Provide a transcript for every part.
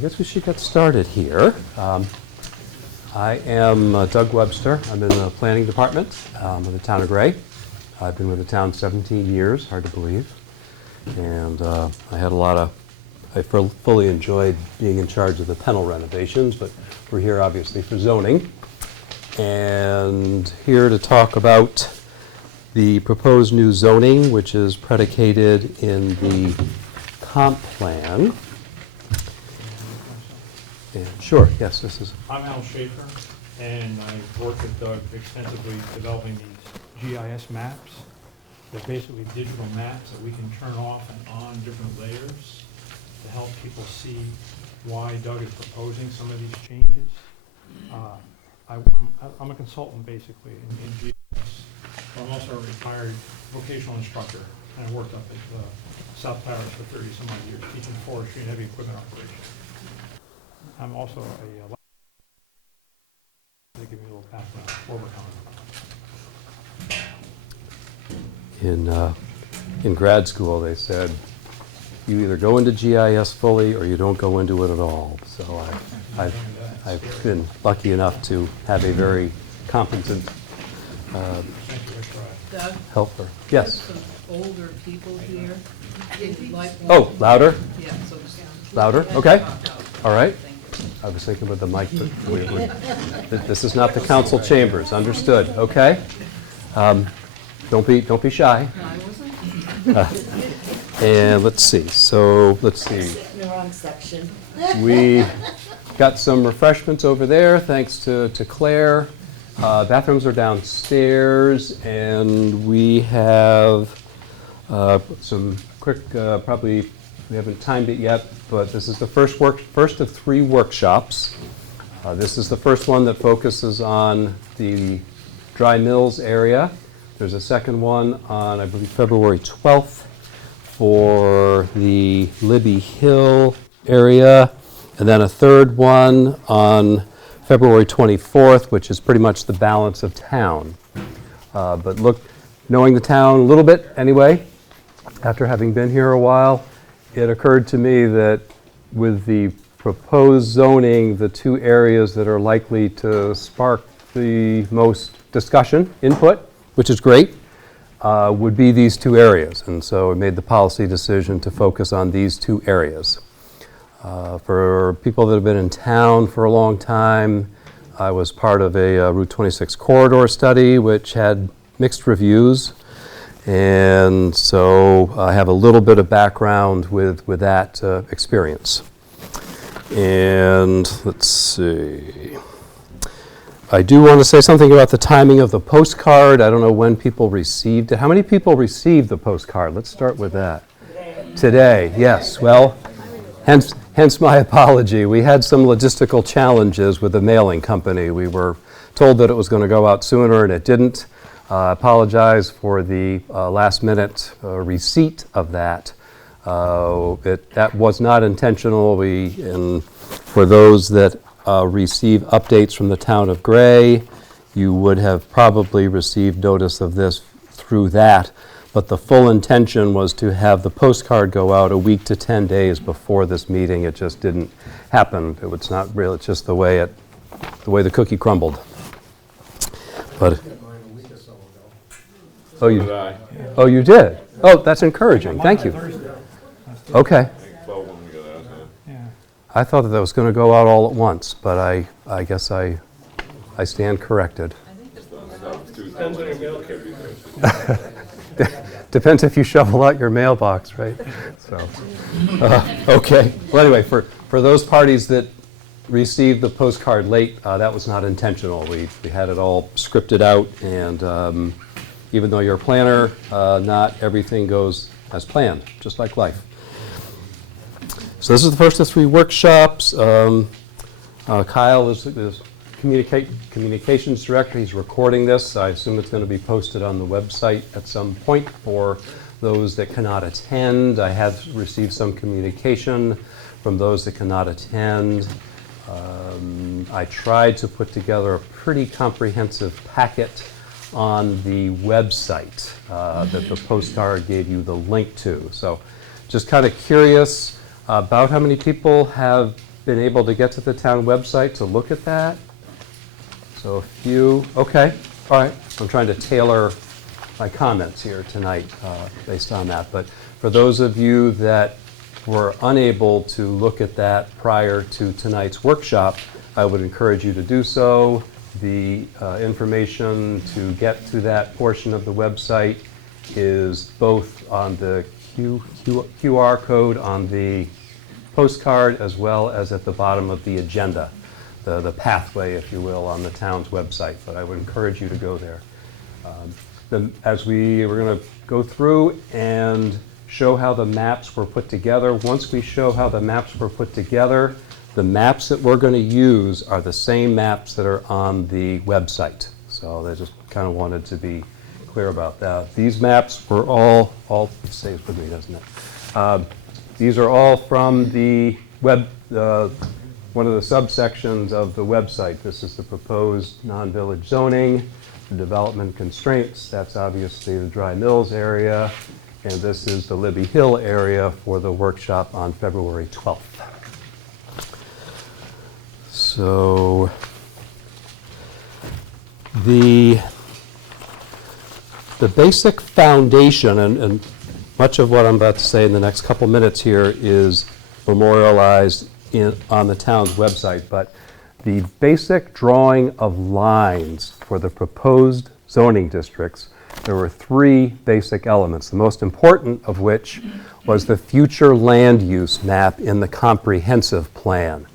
I guess we should get started here. I am Doug Webster. I'm in the planning department of the town of Gray. I've been with the town 17 years, hard to believe. And I fully enjoyed being in charge of the Pennell renovations, but we're here obviously for zoning. And here to talk about the proposed new zoning, which is predicated in the comp plan. And sure, yes, this is. I'm Al Schaefer, and I've worked with Doug extensively developing these GIS maps. They're basically digital maps that we can turn off and on different layers to help people see why Doug is proposing some of these changes. I'm a consultant basically in GIS. I'm also a retired vocational instructor, and I worked up at South Paris for 30 some odd years teaching forestry and heavy equipment operation. I'm also to give me a little background where we're coming. In grad school, they said, you either go into GIS fully or you don't go into it at all. So I've been lucky enough to have a very competent helper. Yes? Some older people here. Oh, louder? Yeah, so Louder? Okay. All right. I was thinking with the mic, but this is not the council chambers. Understood. Okay. Don't be shy. No, I wasn't. And let's see. So let's see. In the wrong section. We got some refreshments over there, thanks to Claire. Bathrooms are downstairs, and we have some quick, probably we haven't timed it yet, but this is the first of 3 workshops. This is the first one that focuses on the dry mills area. There's a second one on, I believe, February 12th for the Libby Hill area, and then a third one on February 24th, which is pretty much the balance of town. But look, knowing the town a little bit anyway, after having been here a while, it occurred to me that with the proposed zoning, the 2 areas that are likely to spark the most discussion, input, which is great, would be these 2 areas. And so I made the policy decision to focus on these 2 areas. For people that have been in town for a long time, I was part of a Route 26 corridor study, which had mixed reviews. And so I have a little bit of background with that experience. And let's see. I do want to say something about the timing of the postcard. I don't know when people received it. How many people received the postcard? Let's start with that. Today, yes. Well, hence my apology. We had some logistical challenges with the mailing company. We were told that it was going to go out sooner, and it didn't. I apologize for the last-minute receipt of that. That was not intentional. And for those that receive updates from the town of Gray, you would have probably received notice of this through that. But the full intention was to have the postcard go out a week to 10 days before this meeting. It just didn't happen. It's not real. It's just the way the cookie crumbled. But. Oh, you did? Oh, that's encouraging. Thank you. Okay. I thought that was going to go out all at once, but I guess I stand corrected. Depends if you shovel out your mailbox, right? So, okay. Well, anyway, for those parties that received the postcard late, that was not intentional. We had it all scripted out, and even though you're a planner, not everything goes as planned, just like life. So this is the first of 3 workshops. Kyle is communications director. He's recording this. I assume it's going to be posted on the website at some point for those that cannot attend. I have received some communication from those that cannot attend. I tried to put together a pretty comprehensive packet on the website that the postcard gave you the link to. So just kind of curious about how many people have been able to get to the town website to look at that? So a few, okay, all right. I'm trying to tailor my comments here tonight based on that. But for those of you that were unable to look at that prior to tonight's workshop, I would encourage you to do so. The information to get to that portion of the website is both on the QR code on the postcard as well as at the bottom of the agenda, the pathway, if you will, on the town's website. But I would encourage you to go there. As we're going to go through and show how the maps were put together. Once we show how the maps were put together, the maps that we're going to use are the same maps that are on the website. So I just kind of wanted to be clear about that. These maps were all stays with me, doesn't it? These are all from the web, one of the subsections of the website. This is the proposed non-village zoning, the development constraints. That's obviously the Dry Mills area. And this is the Libby Hill area for the workshop on February 12th. So the basic foundation, and much of what I'm about to say in the next couple minutes here is memorialized on the town's website, but the basic drawing of lines for the proposed zoning districts, there were three basic elements, the most important of which was the future land use map in the comprehensive plan.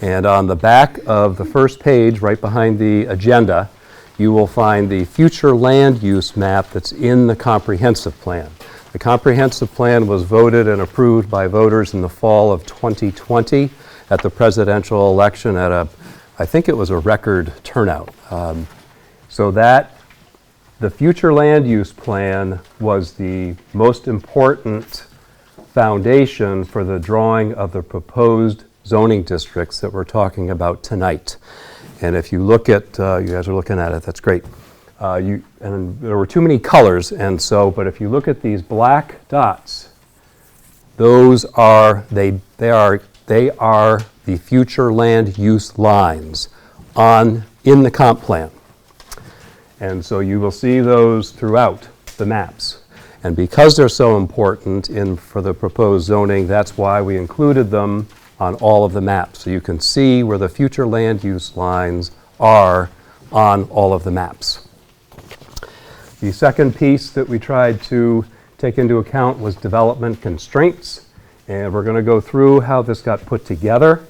And on the back of the first page, right behind the agenda, you will find the future land use map that's in the comprehensive plan. The comprehensive plan was voted and approved by voters in the fall of 2020 at the presidential election at I think it was a record turnout. So that the future land use plan was the most important foundation for the drawing of the proposed zoning districts that we're talking about tonight. And if you look at, you guys are looking at it, that's great. And there were too many colors, and so, but if you look at these black dots, those are, they are the future land use lines in the comp plan. And so you will see those throughout the maps. And because they're so important for the proposed zoning, that's why we included them on all of the maps. So you can see where the future land use lines are on all of the maps. The second piece that we tried to take into account was development constraints. And we're going to go through how this got put together.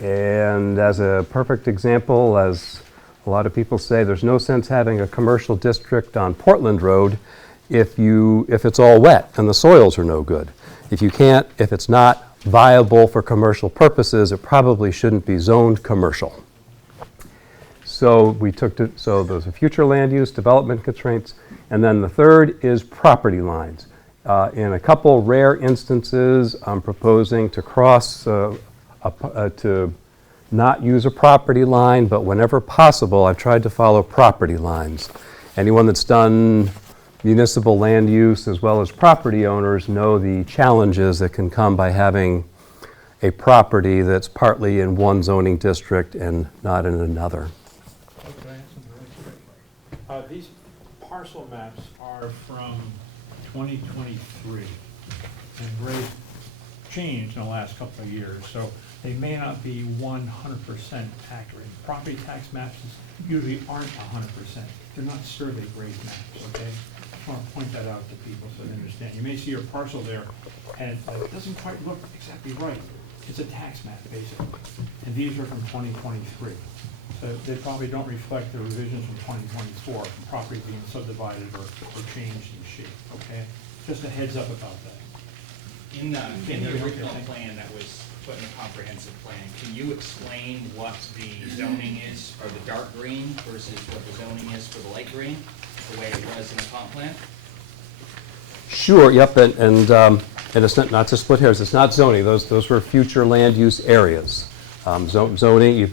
And as a perfect example, as a lot of people say, there's no sense having a commercial district on Portland Road if it's all wet and the soils are no good. If it's not viable for commercial purposes, it probably shouldn't be zoned commercial. So so those are future land use, development constraints, and then the third is property lines. In a couple rare instances, I'm proposing to to not use a property line, but whenever possible, I've tried to follow property lines. Anyone that's done municipal land use as well as property owners know the challenges that can come by having a property that's partly in one zoning district and not in another. Okay, really quick. These parcel maps are from 2023, and they've changed in the last couple of years, so they may not be 100% accurate. Property tax maps usually aren't 100%. They're not survey grade maps, okay? I just want to point that out to people so they understand. You may see your parcel there, and it doesn't quite look exactly right. It's a tax map, basically, and these are from 2023. So they probably don't reflect the revisions from 2024, from property being subdivided or changed in shape, okay? Just a heads up about that. In the original plan that was put in the comprehensive plan, can you explain what the zoning is for the dark green versus what the zoning is for the light green, the way it was in the comp plan? Sure, yep, and it's not to split hairs, it's not zoning, those were future land use areas. Zoning, you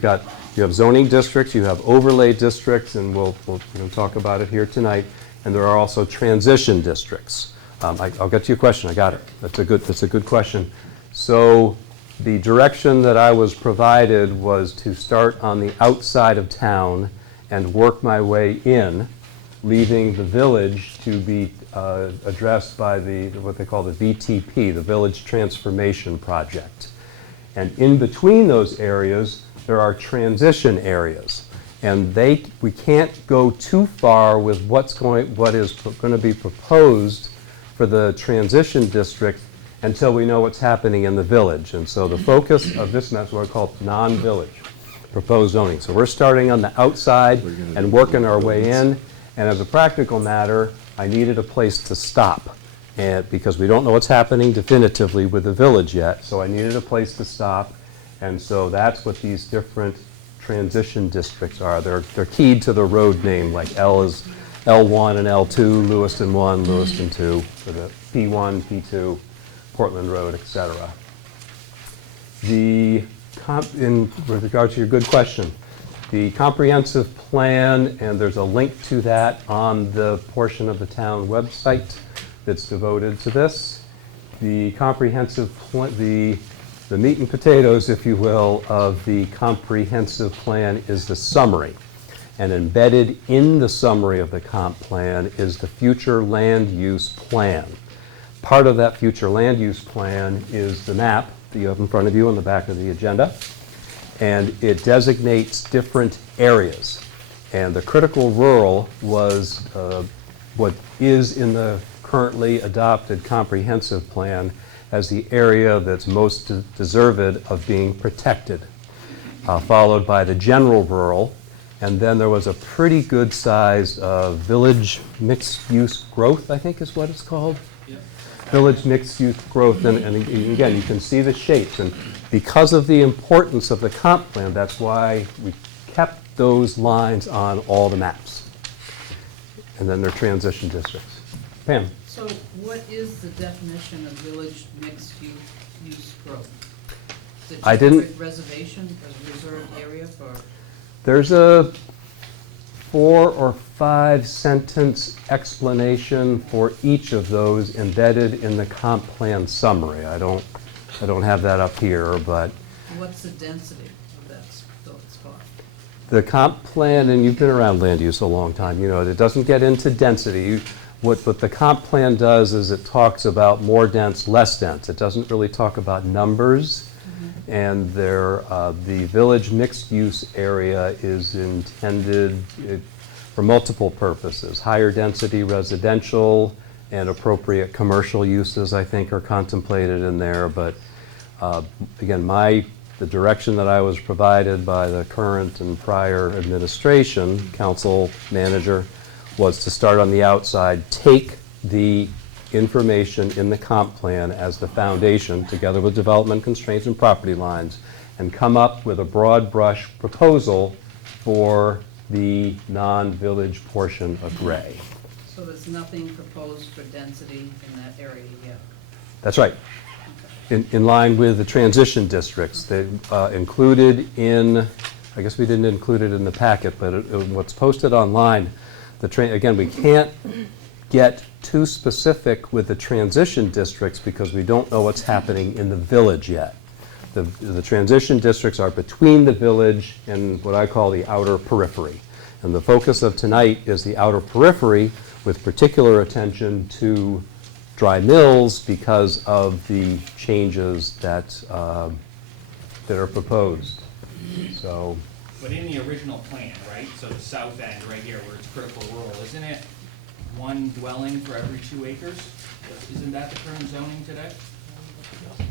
have zoning districts, you have overlay districts, and we'll talk about it here tonight, and there are also transition districts. I'll get to your question, I got it. That's a good question. So the direction that I was provided was to start on the outside of town and work my way in, leaving the village to be addressed by what they call the VTP, the Village Transformation Project. And in between those areas, there are transition areas. And we can't go too far with what is going to be proposed for the transition district until we know what's happening in the village. And so the focus of this map is what I call non-village proposed zoning. So we're starting on the outside and working our way in. And as a practical matter, I needed a place to stop. And because we don't know what's happening definitively with the village yet, so I needed a place to stop. And so that's what these different transition districts are. They're keyed to the road name, like L is L1 and L2, Lewiston 1, Lewiston 2, for the P1, P2, Portland Road, etc. With regard to your good question, the comprehensive plan, and there's a link to that on the portion of the town website that's devoted to this. The comprehensive plan, the meat and potatoes, if you will, of the comprehensive plan is the summary. And embedded in the summary of the comp plan is the future land use plan. Part of that future land use plan is the map that you have in front of you on the back of the agenda. And it designates different areas. And the critical rural was what is in the currently adopted comprehensive plan as the area that's most deserved of being protected, followed by the general rural. And then there was a pretty good size village mixed-use growth, I think is what it's called. Yep. Village mixed-use growth, and again, you can see the shapes. And because of the importance of the comp plan, that's why we kept those lines on all the maps. And then their transition districts. Pam? So what is the definition of village mixed-use growth? Is it I just a didn't- reservation, a reserved area for? There's a 4 or 5 sentence explanation for each of those embedded in the comp plan summary. I don't have that up here, but What's the density of that spot? the comp plan, and you've been around land use a long time, you know, it doesn't get into density. What the comp plan does is it talks about more dense, less dense. It doesn't really talk about numbers. And the village mixed-use area is intended for multiple purposes. Higher density residential and appropriate commercial uses, I think, are contemplated in there. But again, the direction that I was provided by the current and prior administration, council manager, was to start on the outside, take the information in the comp plan as the foundation, together with development constraints and property lines, and come up with a broad brush proposal for the non-village portion of Gray. So there's nothing proposed for density in that area yet? That's right. In line with the transition districts, they included in, I guess we didn't include it in the packet, but what's posted online, again, we can't get too specific with the transition districts because we don't know what's happening in the village yet. The transition districts are between the village and what I call the outer periphery. And the focus of tonight is the outer periphery with particular attention to dry mills because of the changes that are proposed. So. But in the original plan, right, so the south end right here where it's critical rural, isn't it one dwelling for every 2 acres? Isn't that the current zoning today?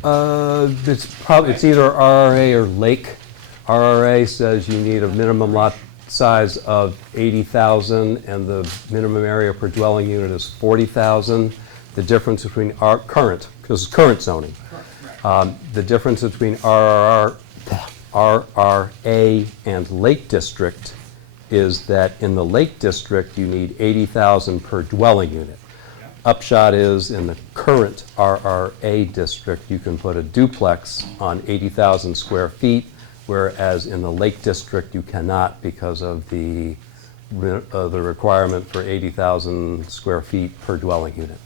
It's either RRA or lake. RRA says you need a minimum lot size of 80,000 and the minimum area per dwelling unit is 40,000. The difference between our current, because it's current zoning, the difference between RRA and Lake District is that in the Lake District, you need 80,000 per dwelling unit. Upshot is, in the current RRA district, you can put a duplex on 80,000 square feet, whereas in the Lake District, you cannot because of the requirement for 80,000 square feet per dwelling unit.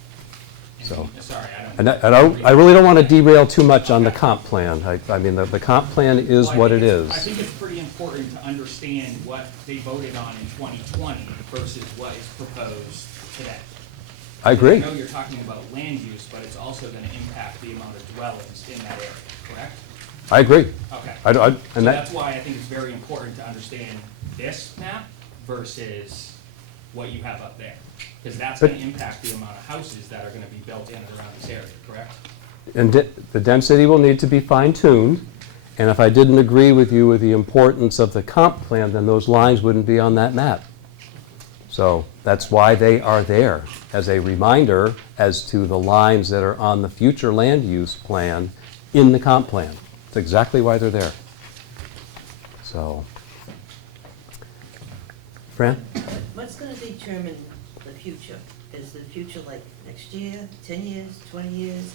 So, Sorry, I don't. and I really don't want to derail too much on the comp plan. I mean, the comp plan is Well, what it I is. think it's pretty important to understand what they voted on in 2020 versus what is proposed today. I agree. I know you're talking about land use, but it's also going to impact the amount of dwellings in that area, correct? I agree. Okay. And So that, that's why I think it's very important to understand this map versus what you have up there. Because that's going to impact the amount of houses that are going to be built in and around this area, correct? and the density will need to be fine-tuned, and if I didn't agree with you with the importance of the comp plan, then those lines wouldn't be on that map. So that's why they are there, as a reminder as to the lines that are on the future land use plan in the comp plan. That's exactly why they're there. So, Fran? What's gonna determine the future? Is the future like next year, 10 years, 20 years?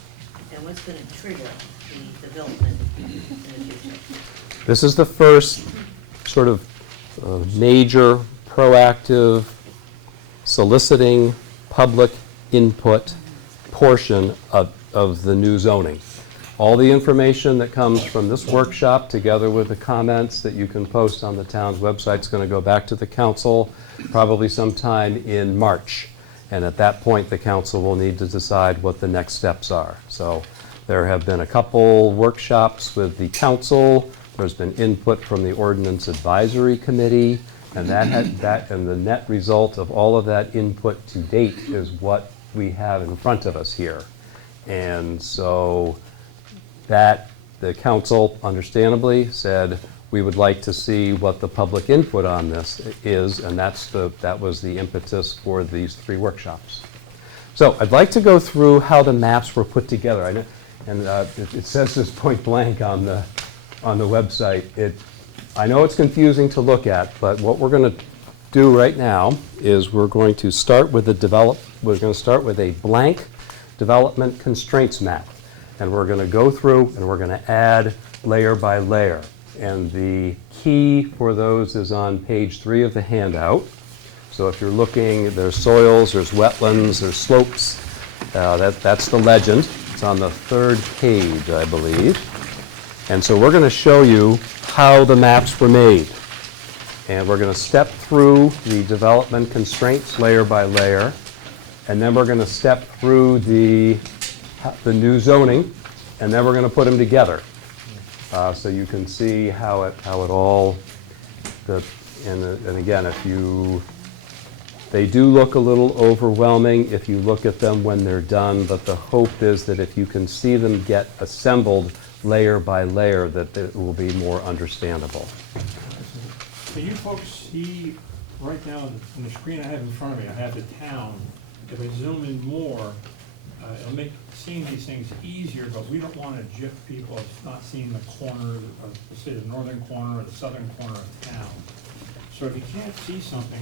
And what's gonna trigger the development in the future? This is the first sort of major proactive soliciting public input portion of the new zoning. All the information that comes from this workshop, together with the comments that you can post on the town's website, is going to go back to the council probably sometime in March. And at that point, the council will need to decide what the next steps are. So there have been a couple workshops with the council. There's been input from the Ordinance Advisory Committee, and and the net result of all of that input to date is what we have in front of us here. And so that the council understandably said, we would like to see what the public input on this is, and that was the impetus for these 3 workshops. So I'd like to go through how the maps were put together. I know, and it says this point blank on the website. I know it's confusing to look at, but what we're going to do right now is we're going to start with a blank development constraints map. And we're going to go through and we're going to add layer by layer. And the key for those is on page 3 of the handout. So if you're looking, there's soils, there's wetlands, there's slopes. That's the legend. It's on the 3rd page, I believe. And so we're going to show you how the maps were made. And we're going to step through the development constraints layer by layer. And then we're going to step through the new zoning, and then we're going to put them together. So you can see how it all, and again, they do look a little overwhelming if you look at them when they're done, but the hope is that if you can see them get assembled layer by layer, that it will be more understandable. Can you folks see right now on the screen I have in front of me, I have the town. If I zoom in more, it'll make seeing these things easier, but we don't want to jiff people of not seeing the corner of, say, the northern corner or the southern corner of town. So if you can't see something,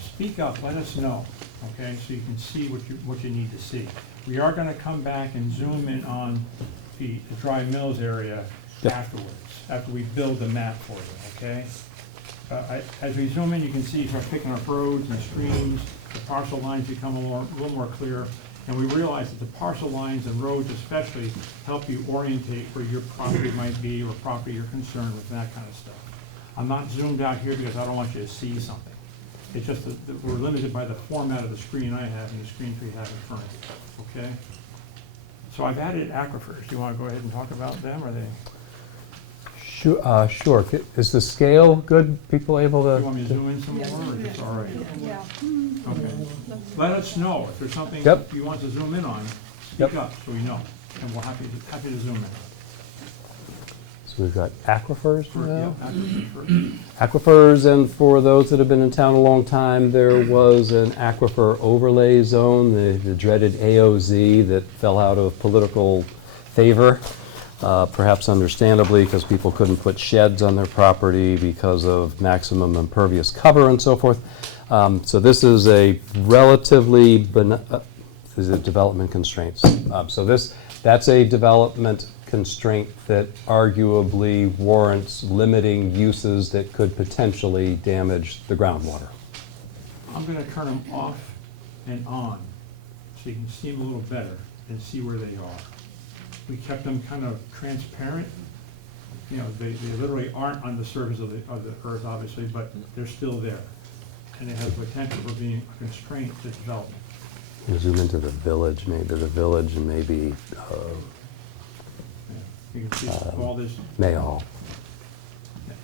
speak up, let us know, okay, so you can see what you need to see. We are going to come back and zoom in on the Dry Mills area afterwards, after we build the map for you, okay? As we zoom in, you can see, if we're picking up roads and streams, the parcel lines become a little more clear. And we realize that the parcel lines and roads especially help you orientate where your property might be or property you're concerned with, that kind of stuff. I'm not zoomed out here because I don't want you to see something. It's just that we're limited by the format of the screen I have and the screens we have in front of you, okay? So I've added aquifers. Do you want to go ahead and talk about them, or are they? Sure. Is the scale good? People able Do you to? want me to zoom in some more, or is this all right? Yeah. Okay. Let us know if there's something Yep. you want to zoom in on, Yep. speak up so we know, and we're happy to zoom in. So we've got aquifers now. Yeah, aquifers. Aquifers, and for those that have been in town a long time, there was an aquifer overlay zone, the dreaded AOZ, that fell out of political favor, perhaps understandably, because people couldn't put sheds on their property because of maximum impervious cover and so forth. So this is a relatively, this is development constraints. That's a development constraint that arguably warrants limiting uses that could potentially damage the groundwater. I'm gonna turn them off and on, so you can see them a little better. and see where they are. We kept them kind of transparent. You know, they literally aren't on the surface of the earth, obviously, but they're still there. And it has potential for being a constraint to development. You zoom into the village, and maybe Yeah. You can see all this. Mayall. Yeah,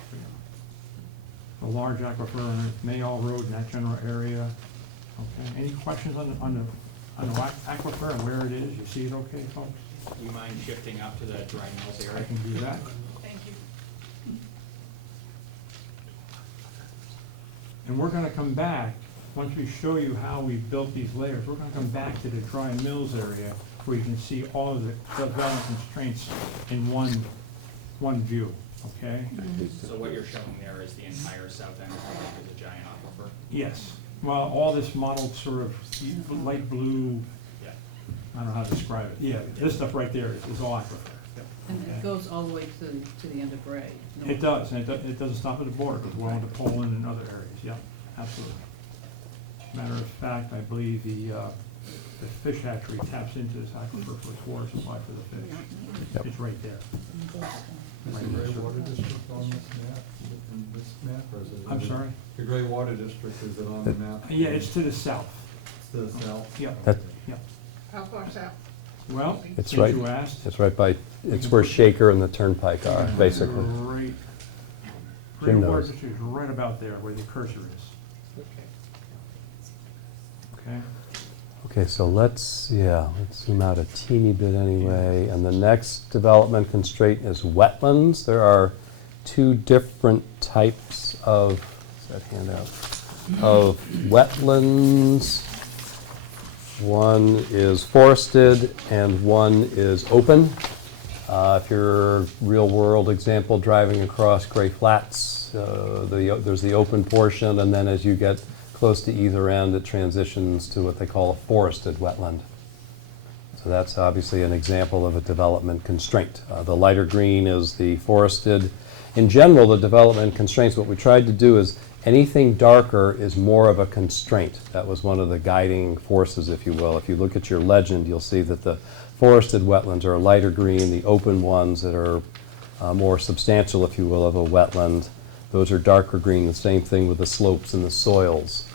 a large aquifer on Mayall Road in that general area. Okay, any questions on the aquifer and where it is? You see it okay, folks? Do you mind shifting up to the dry mills I area? can do that. Thank you. And we're gonna come back, once we show you how we built these layers, we're gonna come back to the dry mills area where you can see all of the development constraints in one view, okay? So what you're showing there is the entire south end of the giant aquifer? Yes, well, all this mottled sort of light blue, Yeah. I don't know how to describe it. Yeah, this stuff right there is all aquifer. And it goes all the way to the end of Gray. No? It does, and it doesn't stop at the border, because we're on to Poland and other areas, yeah, absolutely. Matter of fact, I believe the fish hatchery taps into this aquifer for its water supply for the fish. Yep. It's right there. Is the Gray Water District on this map, in this map, or is it? I'm sorry? The Gray Water District, is it on the map? Yeah, it's to the south, It's to the south? yeah, That- yeah. How far south? Well, It's since right, you asked. it's right by, it's where Shaker and the Turnpike are, basically. Right. Gray Jim Water knows. District is right about there where the cursor is. Okay? Okay, so let's zoom out a teeny bit anyway. And the next development constraint is wetlands. There are two different types of, what's that handout? Of wetlands. One is forested and one is open. If you're real world example driving across Gray Flats, there's the open portion, and then as you get close to either end, it transitions to what they call a forested wetland. So that's obviously an example of a development constraint. The lighter green is the forested. In general, the development constraints, what we tried to do is anything darker is more of a constraint. That was one of the guiding forces, if you will. If you look at your legend, you'll see that the forested wetlands are a lighter green. The open ones that are more substantial, if you will, of a wetland, those are darker green. The same thing with the slopes and the soils.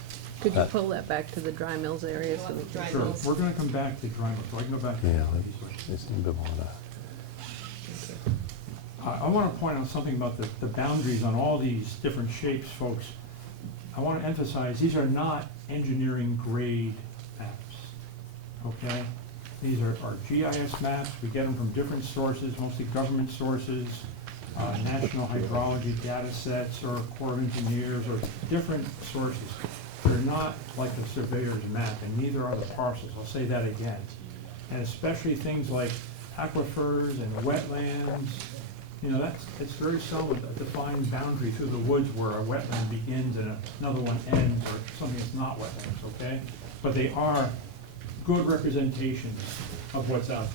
Could you pull that back to the dry mills area so we can... Sure, we're gonna come back to dry mills, so I can go back to Yeah, that. they seem to wanna. I want to point out something about the boundaries on all these different shapes, folks. I want to emphasize, these are not engineering grade maps, okay? These are GIS maps. We get them from different sources, mostly government sources, national hydrology data sets, or Corps of Engineers, or different sources. They're not like a surveyor's map, and neither are the parcels. I'll say that again. And especially things like aquifers and wetlands. You know, it's very seldom a defined boundary through the woods where a wetland begins and another one ends, or something that's not wetlands, okay? But they are good representations of what's out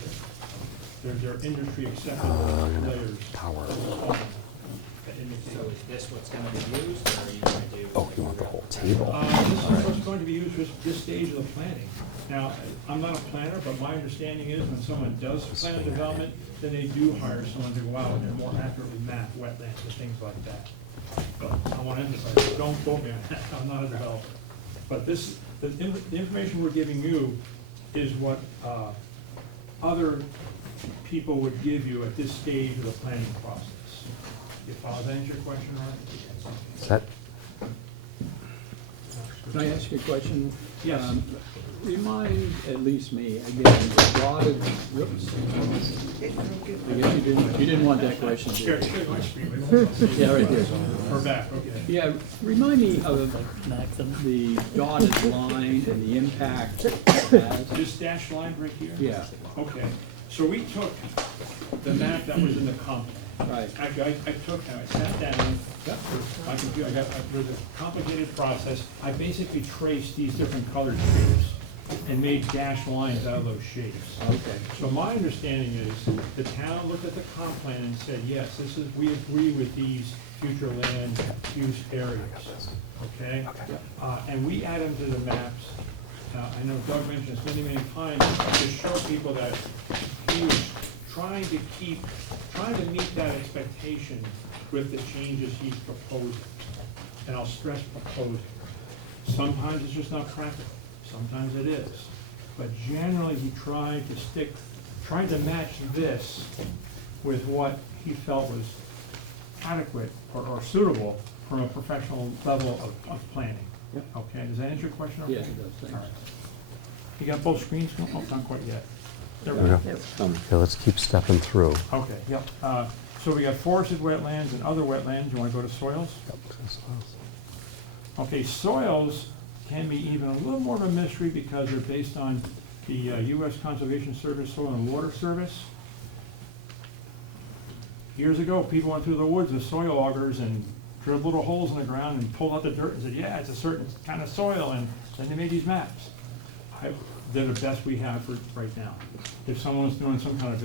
there. They're industry acceptable layers. Power. That indicate- So is this what's gonna be used, or are you gonna do? Oh, you want the whole table? This is what's going to be used for this stage of the planning. Now, I'm not a planner, but my understanding is when someone does plan development, then they do hire someone to go out and more accurately map wetlands and things like that. But I want to emphasize, don't quote me on that, I'm not a developer. But this, the information we're giving you is what other people would give you at this stage of the planning process. You follow, that answer your question, Ron? Is that, Can I ask you a question? Yes. Remind at least me, again, the dotted, whoops. I guess you didn't want that question, did you? Share my screen. Yeah, right there. We're back, okay. Yeah, remind me of the dotted line and the impact it has. This dashed line right here? Yeah, Okay, so we took the map that was in the comp plan. right. Actually, I sat down, my computer, it was a complicated process. I basically traced these different colored shapes and made dashed lines out of those shapes. Okay. So my understanding is the town looked at the comp plan and said, yes, we agree with these future land use areas, okay? And we add them to the maps I know Doug mentioned this many, many times, to show people that he was trying to meet that expectation with the changes he's proposing. And I'll stress proposing. Sometimes it's just not practical, sometimes it is. But generally, he tried to match this with what he felt was adequate or suitable from a professional level of planning. Yep. Okay, does that answer your question? Yes, it does, thanks. All right. You got both screens? Oh, not quite yet. There we There go. we Yep. Okay, let's keep stepping through. Okay, yep. So we got forested wetlands and other wetlands. You want to go to soils? Okay, soils can be even a little more of a mystery because they're based on the U.S. Conservation Service Soil and Water Service. Years ago, people went through the woods with soil augers and drilled little holes in the ground and pulled out the dirt and said, yeah, it's a certain kind of soil, and then they made these maps. They're the best we have for right now. If someone was doing some kind of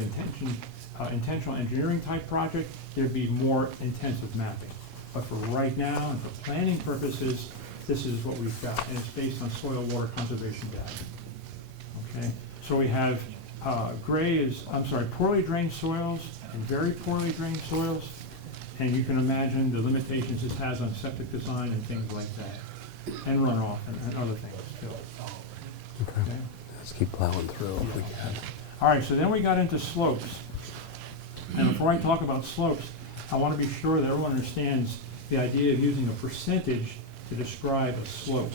intentional engineering type project, there'd be more intensive mapping. But for right now and for planning purposes, this is what we've got, and it's based on soil water conservation data. Okay, so we have poorly drained soils and very poorly drained soils, and you can imagine the limitations this has on septic design and things like that, and runoff and other things too. Okay. Let's keep plowing through if we can. All right, so then we got into slopes. And before I talk about slopes, I want to be sure that everyone understands the idea of using a percentage to describe a slope.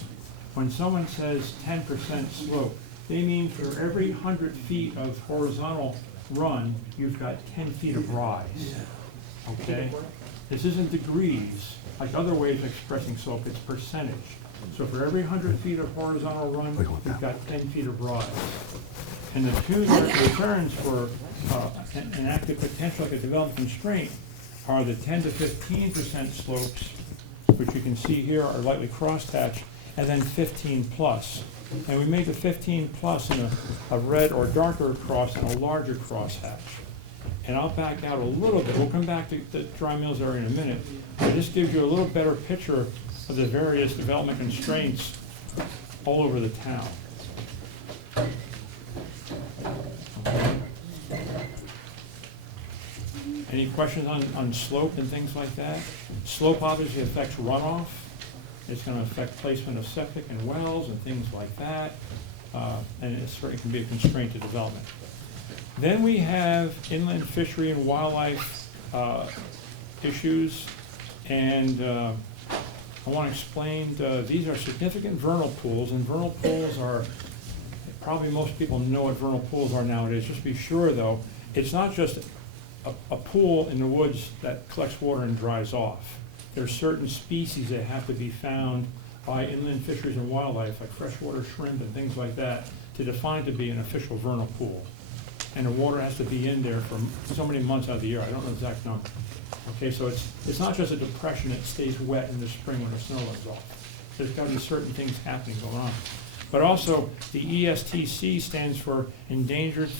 When someone says 10% slope, they mean for every 100 feet of horizontal run, you've got 10 feet of rise. Okay? This isn't degrees, like other ways of expressing slope, it's percentage. So for every 100 feet of horizontal run, you've got 10 feet of rise. And the two direct returns for an active potential like a development constraint are the 10 to 15% slopes, which you can see here are lightly crosshatched, and then 15 plus. And we made the 15 plus in a red or darker cross and a larger crosshatch. And I'll back out a little bit. We'll come back to the dry mills area in a minute. But this gives you a little better picture of the various development constraints all over the town. Okay. Any questions on slope and things like that? Slope obviously affects runoff. It's going to affect placement of septic and wells and things like that. And it certainly can be a constraint to development. Then we have inland fishery and wildlife issues. And I want to explain, these are significant vernal pools, and vernal pools are, probably most people know what vernal pools are nowadays. Just be sure though, it's not just a pool in the woods that collects water and dries off. There's certain species that have to be found by inland fisheries and wildlife, like freshwater shrimp and things like that, to define to be an official vernal pool. And the water has to be in there for so many months out of the year. I don't know the exact number. Okay, so it's not just a depression that stays wet in the spring when the snow runs off. There's got to be certain things happening going on. But also, the ESTC stands for endangered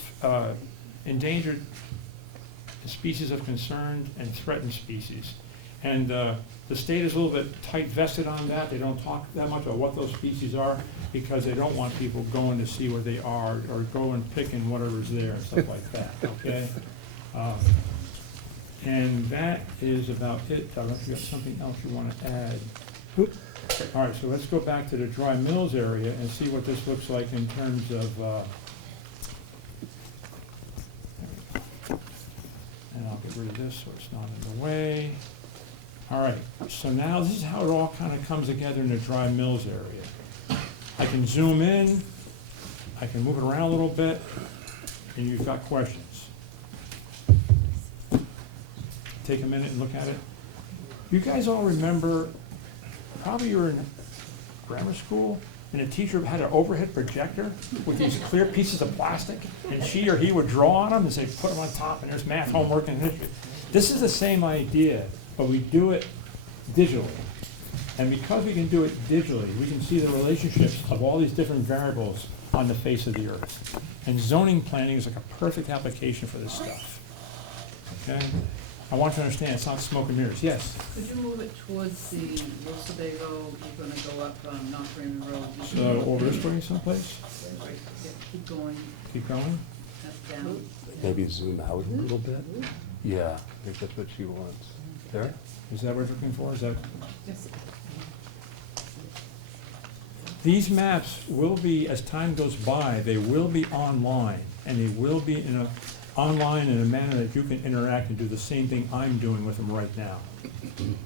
species of concern and threatened species. And the state is a little bit tight-vested on that. They don't talk that much about what those species are because they don't want people going to see what they are or go and picking whatever's there and stuff like that, okay? And that is about it. I don't know if you have something else you want to add. Oop. All right, so let's go back to the dry mills area and see what this looks like in terms of, and I'll get rid of this so it's not in the way. All right, so now this is how it all kind of comes together in the dry mills area. I can zoom in, I can move it around a little bit, and you've got questions. Take a minute and look at it. You guys all remember, probably you were in grammar school, and a teacher had an overhead projector with these clear pieces of plastic, and she or he would draw on them and say, put them on top, and there's math homework and history. This is the same idea, but we do it digitally. And because we can do it digitally, we can see the relationships of all these different variables on the face of the earth. And zoning planning is like a perfect application for this stuff. Okay? I want to understand, it's not smoke and mirrors, yes. Could you move it towards the little Sebago, you're gonna go up, North Raymond Road? So over this way someplace, Yeah, keep going, keep going. up, down. Maybe zoom out a little bit? Yeah, I think that's what she wants. There? Is that what you're looking for? Is that? These maps will be, as time goes by, they will be online, and they will be online in a manner that you can interact and do the same thing I'm doing with them right now.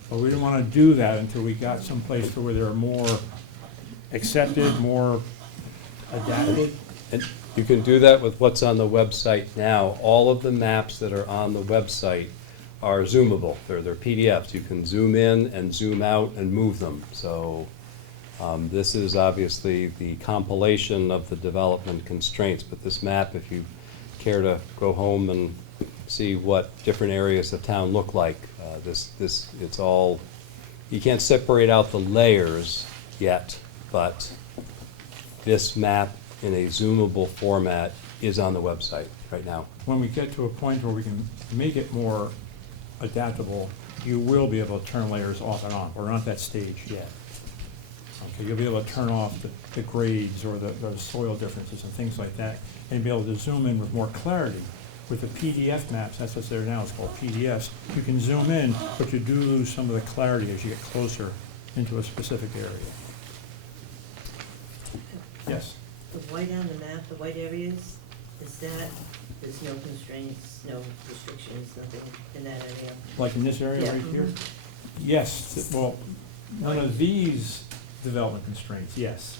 But we didn't want to do that until we got someplace to where they're more accepted, more adapted. And you can do that with what's on the website now. All of the maps that are on the website are zoomable. They're PDFs. You can zoom in and zoom out and move them. So this is obviously the compilation of the development constraints. But this map, if you care to go home and see what different areas of town look like, it's all, you can't separate out the layers yet, but this map in a zoomable format is on the website right now. When we get to a point where we can make it more adaptable, you will be able to turn layers off and on. We're not at that stage yet. Okay, you'll be able to turn off the grades or the soil differences and things like that, and be able to zoom in with more clarity. With the PDF maps, that's what's there now, it's called PDFs, you can zoom in, but you do lose some of the clarity as you get closer into a specific area. Yes? The white on the map, the white areas, is that, there's no constraints, no restrictions, nothing in that area? Like in this area Yeah. right here? Yes, well, none of these development constraints, yes.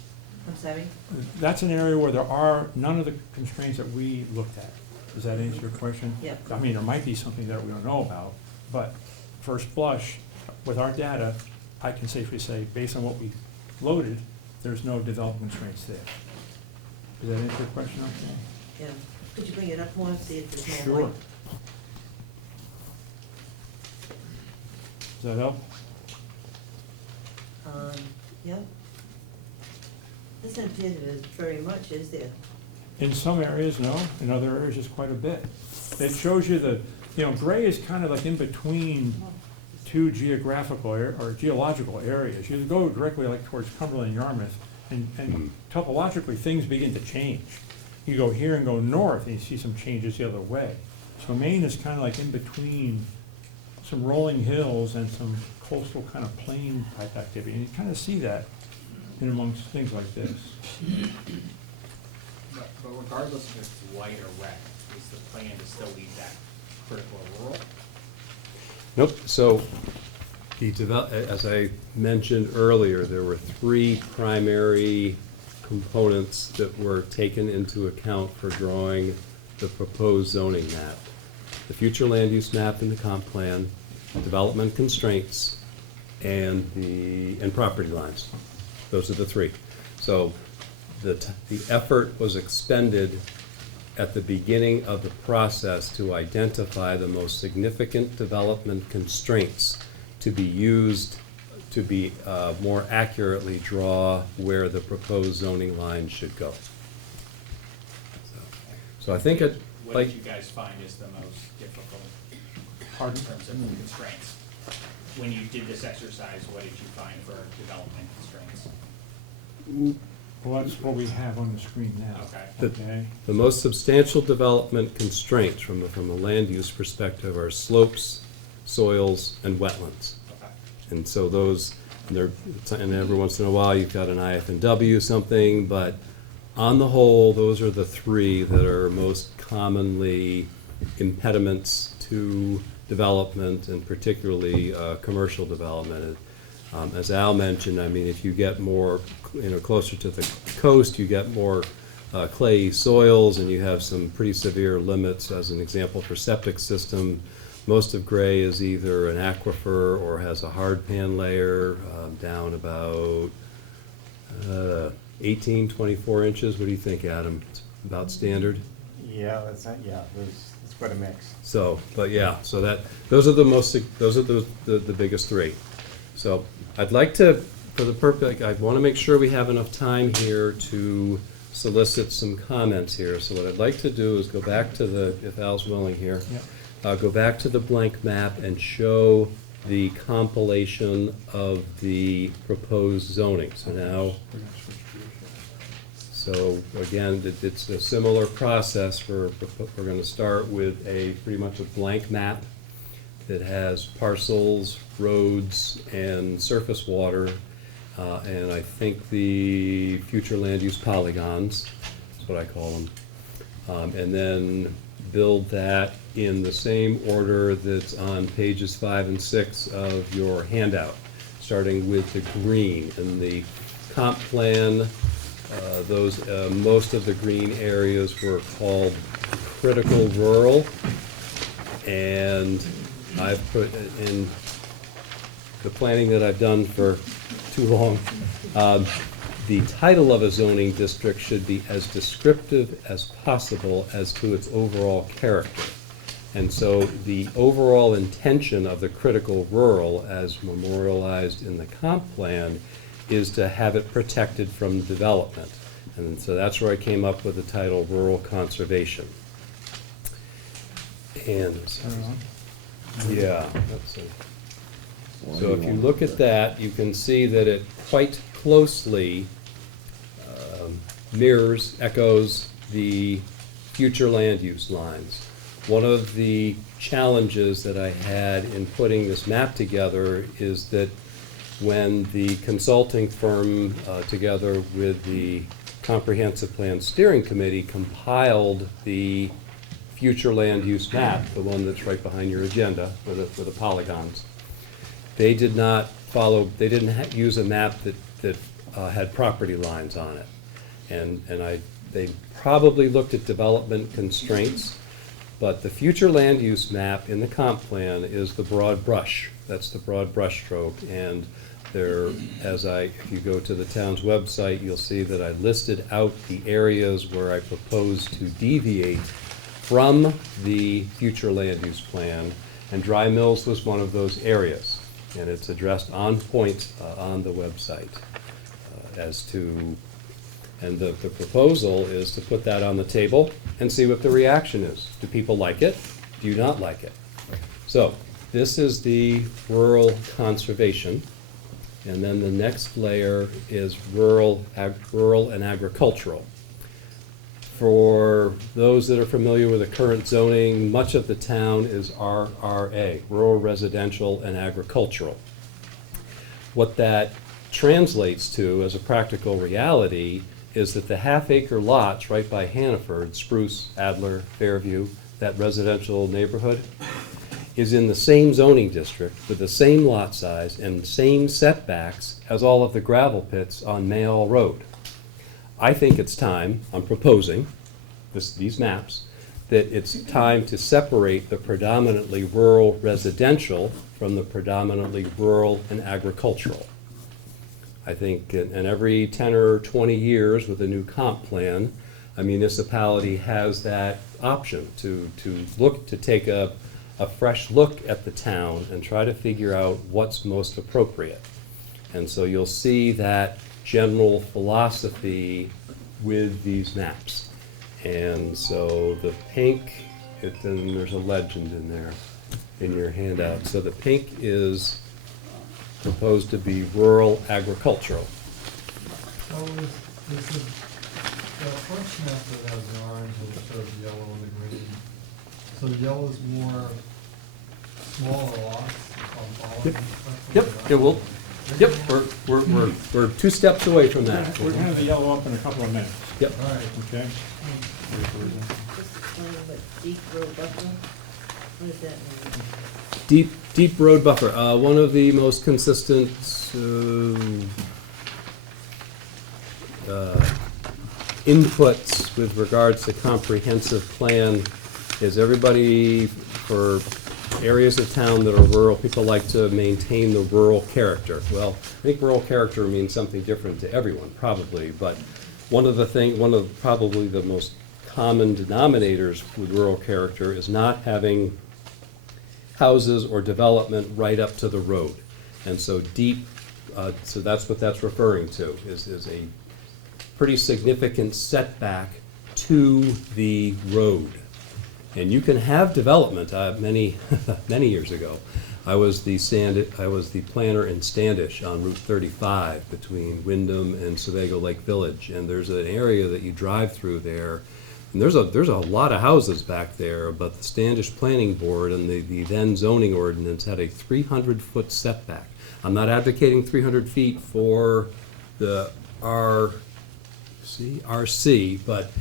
I'm sorry? That's an area where there are none of the constraints that we looked at. Does that answer your question? Yep. I mean, there might be something that we don't know about, but first blush, with our data, I can safely say, based on what we loaded, there's no development constraints there. Does that answer your question? Okay? Yeah. Could you bring it up more and see if there's more Sure. white? Does that help? Yeah. Doesn't appear there's very much, is there? In some areas, no. In other areas, just quite a bit. It shows you gray is kind of like in between two geographical or geological areas. You go directly like towards Cumberland and Yarmouth, and topologically, things begin to change. You go here and go north, and you see some changes the other way. So Maine is kind of like in between some rolling hills and some coastal kind of plain type activity. And you kind of see that in amongst things like this. But regardless if it's white or wet, is the plan to still leave that critical rural? Nope, so as I mentioned earlier, there were three primary components that were taken into account for drawing the proposed zoning map. The future land use map in the comp plan, development constraints, and property lines. Those are the three. So the effort was expended at the beginning of the process to identify the most significant development constraints to be used to be more accurately draw where the proposed zoning line should go. So I think it, What like, did you guys find is the most difficult Pardon? in terms of the constraints? When you did this exercise, what did you find for development constraints? Well, that's what we have on the screen now. Okay. Okay? the most substantial development constraints from a land use perspective are slopes, soils, and wetlands. Okay. And so those, and every once in a while, you've got an IF&W something, but on the whole, those are the three that are most commonly impediments to development, and particularly commercial development. As Al mentioned, I mean, if you get more, closer to the coast, you get more clay soils, and you have some pretty severe limits. As an example, for septic system, most of Gray is either an aquifer or has a hard pan layer down about 18, 24 inches. What do you think, Adam? It's about standard? Yeah, it's quite a mix. So, but yeah, so those are the biggest three. So I'd like to, for the purpose, I want to make sure we have enough time here to solicit some comments here. So what I'd like to do is go back to if Al's willing here, Yeah. go back to the blank map and show the compilation of the proposed zoning. So now, so again, it's a similar process. We're going to start with pretty much a blank map that has parcels, roads, and surface water, and I think the future land use polygons, that's what I call them. And then build that in the same order that's on pages 5 and 6 of your handout, starting with the green. And the comp plan, most of the green areas were called critical rural, and I've put in the planning that I've done for too long, the title of a zoning district should be as descriptive as possible as to its overall character. And so the overall intention of the critical rural, as memorialized in the comp plan, is to have it protected from development. And so that's where I came up with the title Rural Conservation. And, yeah, that's it. So if you look at that, you can see that it quite closely mirrors, echoes the future land use lines. One of the challenges that I had in putting this map together is that when the consulting firm, together with the Comprehensive Plan Steering Committee, compiled the future land use map, the one that's right behind your agenda with the polygons, they did not follow, they didn't use a map that had property lines on it. And they probably looked at development constraints, but the future land use map in the comp plan is the broad brush. That's the broad brush stroke. And there, if you go to the town's website, you'll see that I listed out the areas where I propose to deviate from the future land use plan, and Dry Mills was one of those areas. And it's addressed on point on the website and the proposal is to put that on the table and see what the reaction is. Do people like it? Do you not like it? So this is the rural conservation. And then the next layer is rural and agricultural. For those that are familiar with the current zoning, much of the town is RRA, rural, residential, and agricultural. What that translates to as a practical reality is that the half-acre lots right by Hannaford, Spruce, Adler, Fairview, that residential neighborhood, is in the same zoning district with the same lot size and same setbacks as all of the gravel pits on Mayall Road. I think it's time, I'm proposing these maps, that it's time to separate the predominantly rural residential from the predominantly rural and agricultural. I think in every 10 or 20 years with a new comp plan, a municipality has that option to take a fresh look at the town and try to figure out what's most appropriate. And so you'll see that general philosophy with these maps. And so the pink, then there's a legend in there in your handout. So the pink is proposed to be rural agricultural. Oh, is the first map that has the orange and it shows the yellow and the green. So the yellow is more smaller lots on Yep. polygons? Yep, it will. Yep, we're 2 steps away from that. We're gonna have the yellow up in a couple of minutes, Yep. All right. okay? Just explain what deep road buffer, what does that mean? Deep road buffer, one of the most consistent inputs with regards to comprehensive plan is everybody, for areas of town that are rural, people like to maintain the rural character. Well, I think rural character means something different to everyone, probably, but one of probably the most common denominators with rural character is not having houses or development right up to the road. And so so that's what that's referring to, is a pretty significant setback to the road. And you can have development, many, many years ago. I was the planner in Standish on Route 35 between Wyndham and Sebago Lake Village. And there's an area that you drive through there, and there's a lot of houses back there, but the Standish Planning Board and the then zoning ordinance had a 300-foot setback. I'm not advocating 300 feet for the RC, but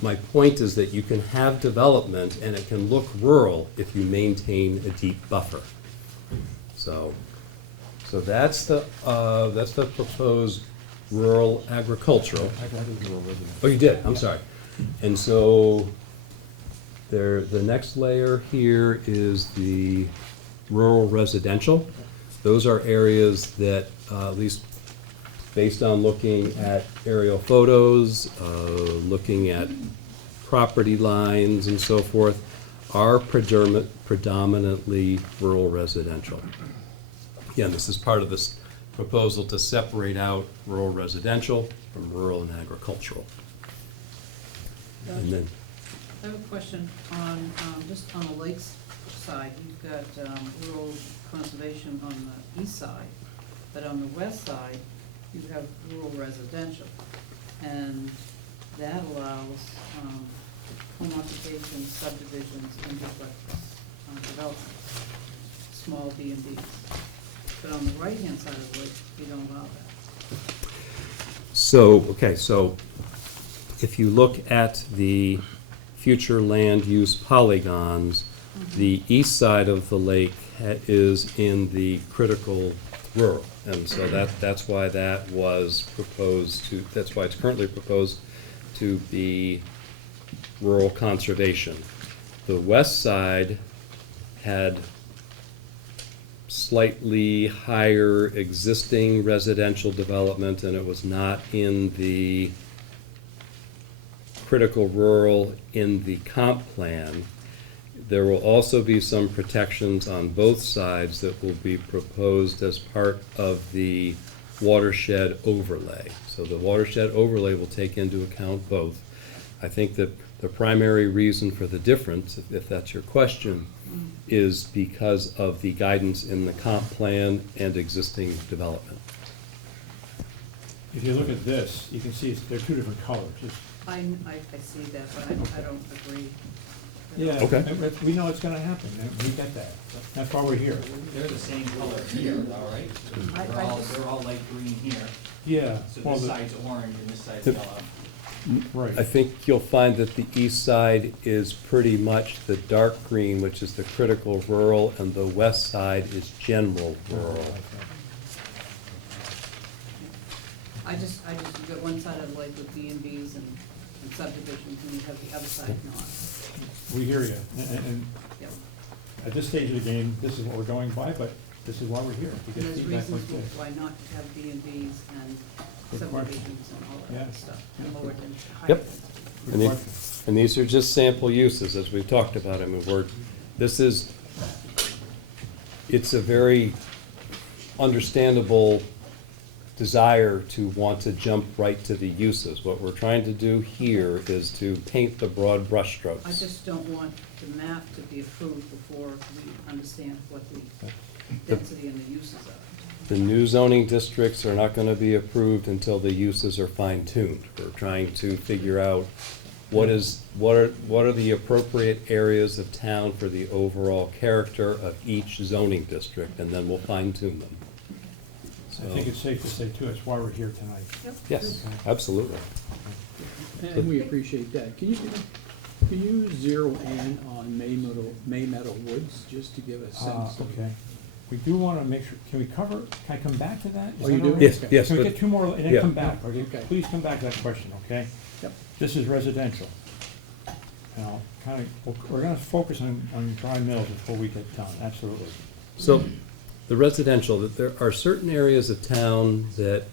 my point is that you can have development and it can look rural if you maintain a deep buffer. So that's the proposed rural agricultural. Oh, you did, I'm sorry. And so the next layer here is the rural residential. Those are areas that, at least based on looking at aerial photos, looking at property lines and so forth, are predominantly rural residential. Again, this is part of this proposal to separate out rural residential from rural and agricultural. And then, I have a question on, just on the lakes side, you've got rural conservation on the east side, but on the west side, you have rural residential. And that allows home occupations, subdivisions, and duplexes, developments, small B&Bs. But on the right-hand side of the lake, you don't allow that. so if you look at the future land use polygons, the east side of the lake is in the critical rural. And so that's why that was proposed to, that's why it's currently proposed to be rural conservation. The west side had slightly higher existing residential development, and it was not in the critical rural in the comp plan. There will also be some protections on both sides that will be proposed as part of the watershed overlay. So the watershed overlay will take into account both. I think that the primary reason for the difference, if that's your question, is because of the guidance in the comp plan and existing development. If you look at this, you can see they're two different colors. I see that, but I don't agree. Yeah, Okay. we know it's gonna happen, we get that. That's why we're here. They're the same color here, all right? They're all light green here. Yeah. So well, this the- side's orange and this side's The- yellow. Right. I think you'll find that the east side is pretty much the dark green, which is the critical rural, and the west side is general rural. You've got one side of the lake with B&Bs and subdivisions, and you have the other side not. We hear you, and Yep. at this stage of the game, this is what we're going by, but this is why we're here, to And get there's feedback like reasons this. why not to have B&Bs and Good subdivisions and all that Yeah. stuff, and lower density, higher Yep. density. Good And the- question. And these are just sample uses, as we've talked about. I mean, it's a very understandable desire to want to jump right to the uses. What we're trying to do here is to paint the broad brushstrokes. I just don't want the map to be approved before we understand what the density and the uses are. The new zoning districts are not gonna be approved until the uses are fine-tuned. We're trying to figure out what are the appropriate areas of town for the overall character of each zoning district, and then we'll fine-tune them. I think it's safe to say too, that's why we're here tonight. Yep. Yes, absolutely. And we appreciate that. Can you zero in on May Meadow Woods, just to give a sense of? Okay. We do wanna make sure, can I come back to that? Is Oh, you that do? all right? Yes, yes. Can we but- get two more and then Yeah. come back? Okay, Okay. please come back to that question, okay? Yep. This is residential. Now, we're gonna focus on dry mills before we get done, absolutely. So, the residential, that there are certain areas of town that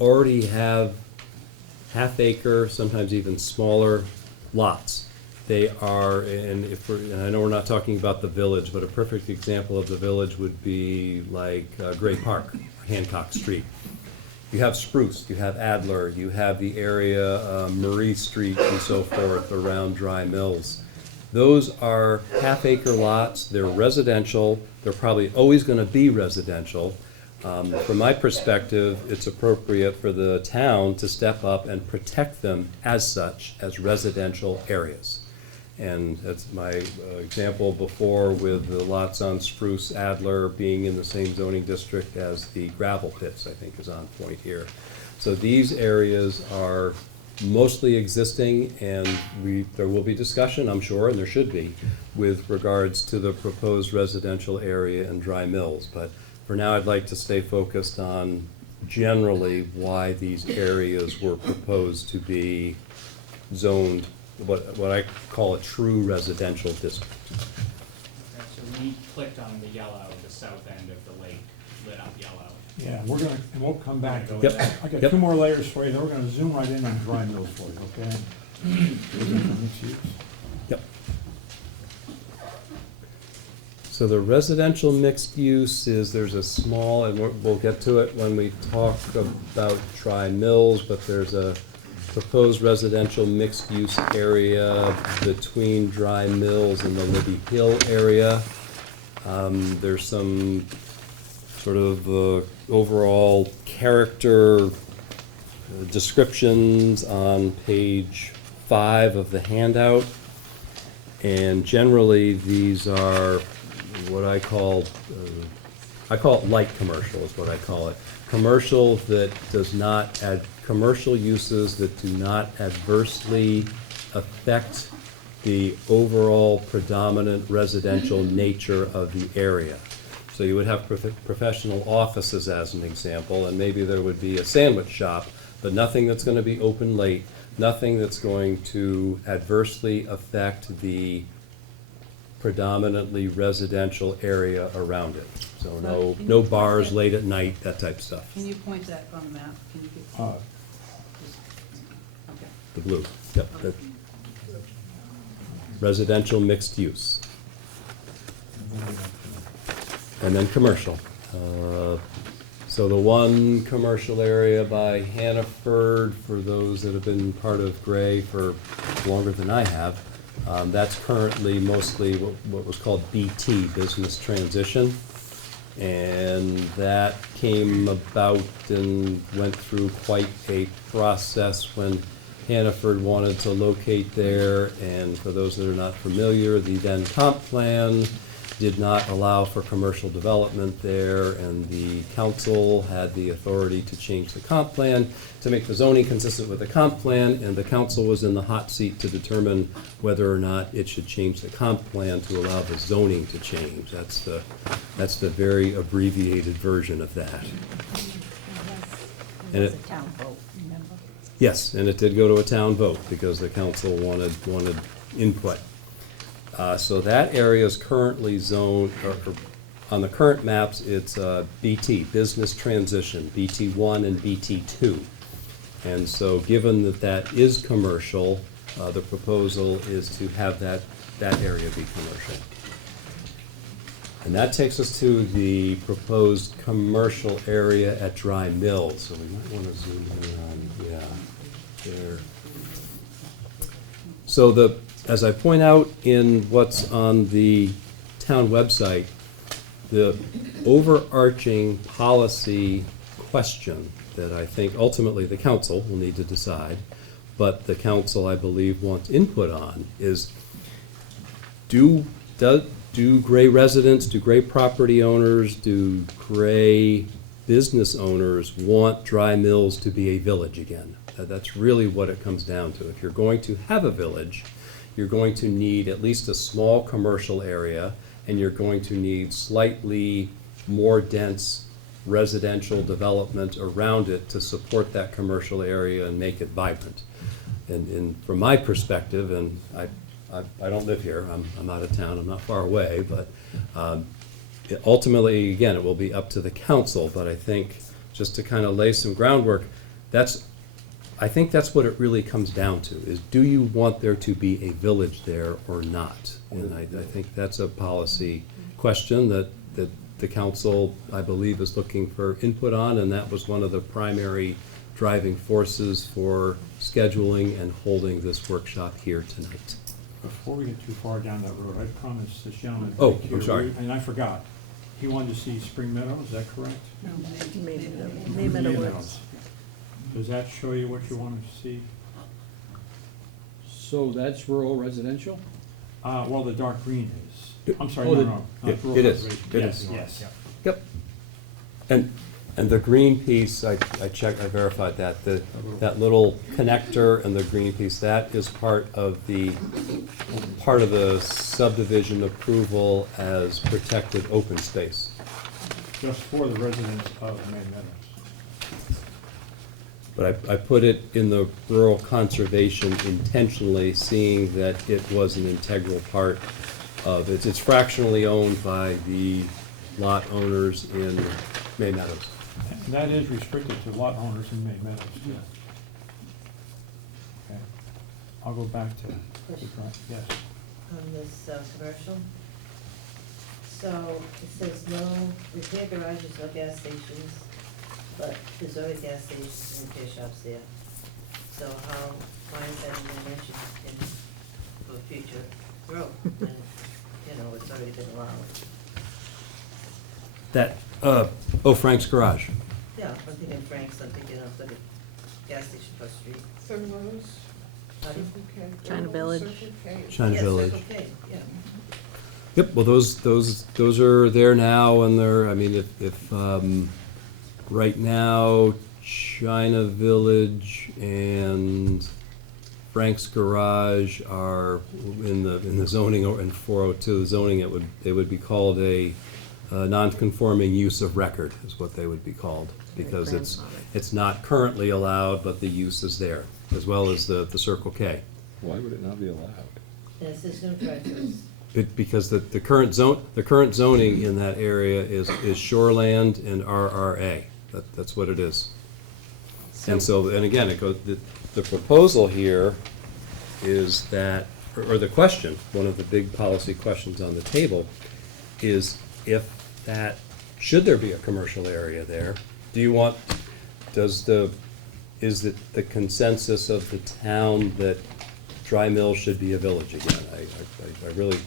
already have half-acre, sometimes even smaller lots. They are, and I know we're not talking about the village, but a perfect example of the village would be like Gray Park, Hancock Street. You have Spruce, you have Adler, you have the area, Marie Street and so forth around Dry Mills. Those are half-acre lots, they're residential, they're probably always gonna be residential. From my perspective, it's appropriate for the town to step up and protect them as such, as residential areas. And that's my example before with the lots on Spruce Adler being in the same zoning district as the gravel pits, I think is on point here. So these areas are mostly existing, and there will be discussion, I'm sure, and there should be, with regards to the proposed residential area in Dry Mills. But for now, I'd like to stay focused on generally why these areas were proposed to be zoned what I call a true residential district. Okay, so when you clicked on the yellow, the south end of the lake lit up yellow. Yeah, we're gonna, and we'll come back to Yep. that. I got Yep. two more layers for you, then we're gonna zoom right in on Dry Mills for you, okay? Mixed use. Yep. So the residential mixed use is, there's a small, and we'll get to it when we talk about Dry Mills, but there's a proposed residential mixed use area between Dry Mills and the Libby Hill area. There's some sort of overall character descriptions on page 5 of the handout. And generally, these are what I call it light commercial is what I call it. Commercial that does not add, commercial uses that do not adversely affect the overall predominant residential nature of the area. So you would have professional offices as an example, and maybe there would be a sandwich shop, but nothing that's going to be open late, nothing that's going to adversely affect the predominantly residential area around it. So no bars late at night, that type of stuff. Can you point that on the map? Can you get- Uh, Okay. The blue, yep. Residential mixed use. And then commercial. So the one commercial area by Hannaford, for those that have been part of Gray for longer than I have, that's currently mostly what was called BT, Business Transition. And that came about and went through quite a process when Hannaford wanted to locate there. And for those that are not familiar, the then comp plan did not allow for commercial development there, and the council had the authority to change the comp plan to make the zoning consistent with the comp plan, and the council was in the hot seat to determine whether or not it should change the comp plan to allow the zoning to change. That's the very abbreviated version of that. And it, town vote, remember? yes, and it did go to a town vote because the council wanted input. So that area is currently zoned, or on the current maps, it's BT, Business Transition, BT1 and BT2. And so given that that is commercial, the proposal is to have that area be commercial. And that takes us to the proposed commercial area at Dry Mills. So we might want to zoom in on, there. So as I point out in what's on the town website, the overarching policy question that I think ultimately the council will need to decide, but the council, I believe, wants input on is, do Gray residents, do Gray property owners, do Gray business owners want Dry Mills to be a village again? That's really what it comes down to. If you're going to have a village, you're going to need at least a small commercial area, and you're going to need slightly more dense residential development around it to support that commercial area and make it vibrant. And from my perspective, and I don't live here, I'm out of town, I'm not far away, but ultimately, again, it will be up to the council, but I think just to kind of lay some groundwork, I think that's what it really comes down to, is do you want there to be a village there or not? And I think that's a policy question that the council, I believe, is looking for input on, and that was one of the primary driving forces for scheduling and holding this workshop here tonight. Before we get too far down that road, I promised this gentleman. Oh, back I'm here, sorry. And I forgot. He wanted to see Spring Meadow, is that correct? No, May Meadow Woods. Does that show you what you wanted to see? So that's rural residential? Well, the dark green is. I'm sorry, Oh, no, the- no. It- rural it is. conservation. It Yes, is. yes. Yep. And the green piece, I checked, I verified that, that little connector and the green piece, that is part of the subdivision approval as protected open space. Just for the residents of May Meadows. But I put it in the rural conservation intentionally, seeing that it was an integral part of it. It's fractionally owned by the lot owners in May Meadows. And that is restricted to lot owners in May Meadows, too. Okay. I'll go back to, yes. On this commercial. So it says no repair garages, no gas stations, but there's already gas stations and repair shops there. So why is that even mentioned for future growth? And, it's already been allowed. That, Frank's Garage. Yeah, I'm thinking Frank's, I'm thinking of the gas station across the street. Thermos, How do you- Circle K. China Circle Village. K. China Yes, Village. Circle K, yeah. Yep, well, those are there now, and they're, I mean, if right now, China Village and Frank's Garage are in the zoning, or in 402 zoning, it would be called a non-conforming use of record, is what they would be called, because it's not currently allowed, but the use is there, as well as the Circle K. Why would it not be allowed? And it says no tractors. Because the current zoning in that area is shoreland and RRA. That's what it is. And so, and again, it goes, the proposal here is that, or the question, one of the big policy questions on the table is should there be a commercial area there? Is it the consensus of the town that Dry Mill should be a village again? I really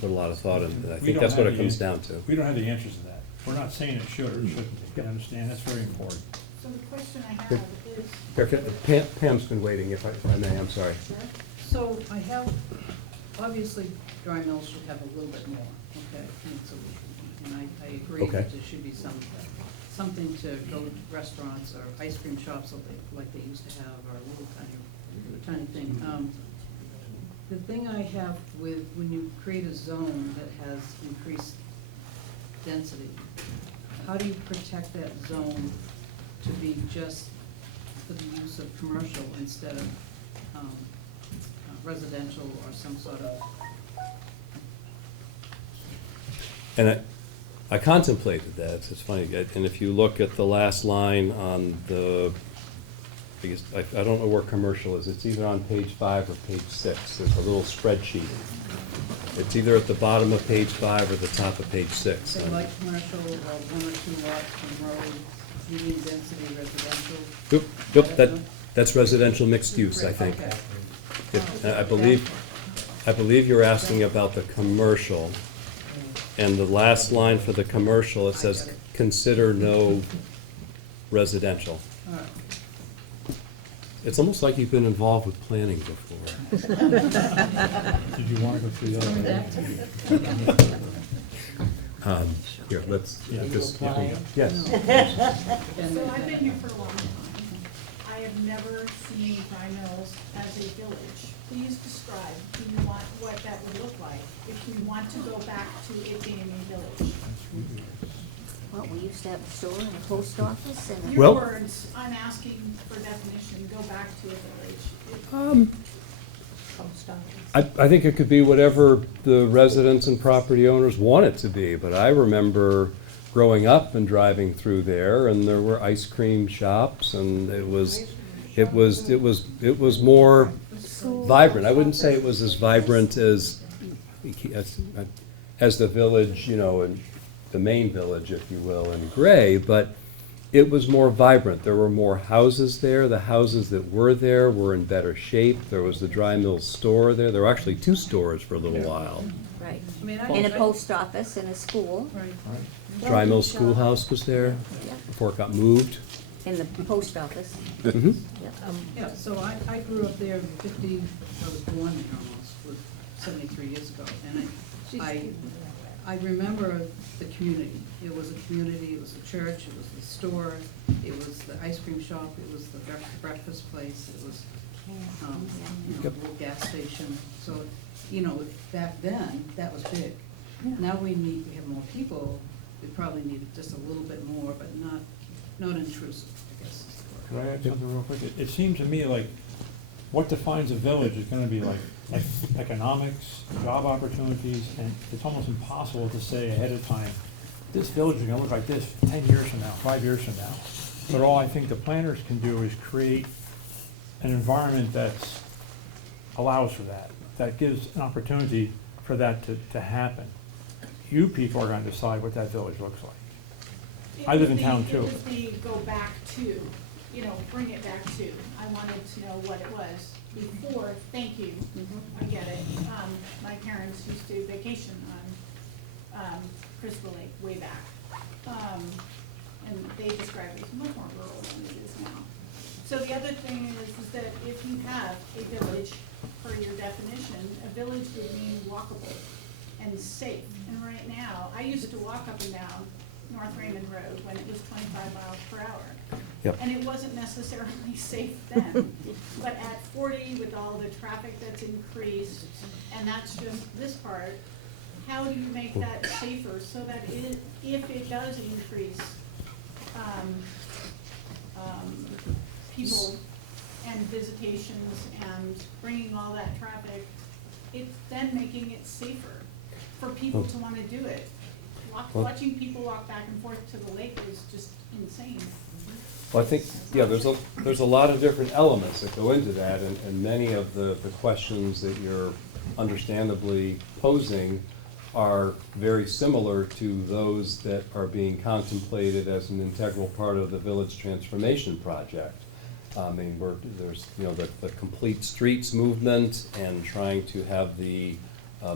put a lot of thought into that. I We think don't that's what have it the comes an- down to. We don't have the answers to that. We're not saying it should or it shouldn't be. You understand? That's very important. So the question I Good. have is, Here, Pam's been waiting, if I may, I'm sorry. So I have, obviously, Dry Mills should have a little bit more, okay, and I agree Okay. that there should be something to go to restaurants or ice cream shops like they used to have, or a little tiny thing. The thing I have with, when you create a zone that has increased density, how do you protect that zone to be just for the use of commercial instead of residential or some sort of? And I contemplated that, it's funny, and if you look at the last line on I don't know where commercial is, it's either on page 5 or page 6, there's a little spreadsheet. It's either at the bottom of page 5 or the top of page 6. Say light commercial or 1 or 2 lots from road, medium density residential? Yep, that's residential mixed use, I think. Okay. I believe you're asking about the commercial, and the last line for the commercial, it says, consider no residential. All right. It's almost like you've been involved with planning before. Did you want to go through the Coming other? back to me. Here, let's, Yeah. just, apply? yes. And so I've been here for a long time. I have never seen Dry Mills as a village. Please describe, do you want what that would look like if you want to go back to it being a village? Well, we used to have a store and a post office and a. Well- Your words, I'm asking for definition, go back to a village. post office. I think it could be whatever the residents and property owners want it to be, but I remember growing up and driving through there, and there were ice cream shops, and it was more vibrant. I wouldn't say it was as vibrant as the village, and the main village, if you will, in Gray, but it was more vibrant. There were more houses there. The houses that were there were in better shape. There was the dry mill store there. There were actually 2 stores for a little while. Right. I mean, In a post office, in a school, Right. Dry mill schoolhouse was there yeah, before it got moved. in the post office, Mhm. yeah. Yeah, so I grew up there in 50, I was born there almost, was 73 years ago. And I remember the community. It was a community, it was a church, it was the store, it was the ice cream shop, it was the breakfast place, it was, you know, the little gas station. So, you know, back then, that was big. Now we have more people, we probably need just a little bit more, but not intrusive, I guess is the word. Could I add something real quick? It seems to me like what defines a village is gonna be like economics, job opportunities, and it's almost impossible to say ahead of time, this village is gonna look like this 10 years from now, 5 years from now. But all I think the planners can do is create an environment that allows for that, that gives an opportunity for that to happen. You people are gonna decide what that village looks like. I live in town too. It was the go back to, you know, bring it back to. I wanted to know what it was before, thank you, I get it. My parents used to vacation on Crystal Lake way back. And they described it as much more rural than it is now. So the other thing is that if you have a village, per your definition, a village would mean walkable and safe. And right now, I used to walk up and down North Raymond Road when it was 25 miles per hour. Yep. And it wasn't necessarily safe then. But at 40, with all the traffic that's increased, and that's just this part, how do you make that safer so that if it does increase, people and visitations and bringing all that traffic, it's then making it safer for people to want to do it. Watching people walk back and forth to the lake is just insane. Well, I think, yeah, there's a lot of different elements that go into that, and many of the questions that you're understandably posing are very similar to those that are being contemplated as an integral part of the village transformation project. I mean, there's, you know, the complete streets movement and trying to have the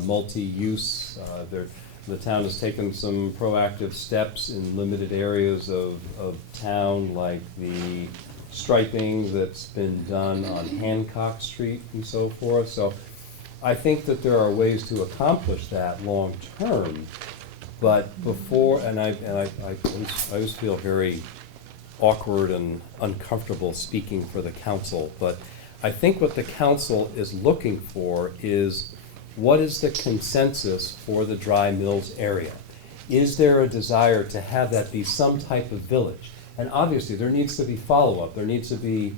multi-use. The town has taken some proactive steps in limited areas of town, like the striping that's been done on Hancock Street and so forth. So I think that there are ways to accomplish that long-term, but before, and I always feel very awkward and uncomfortable speaking for the council, but I think what the council is looking for is, what is the consensus for the dry mills area? Is there a desire to have that be some type of village? And obviously, there needs to be follow-up. There needs to be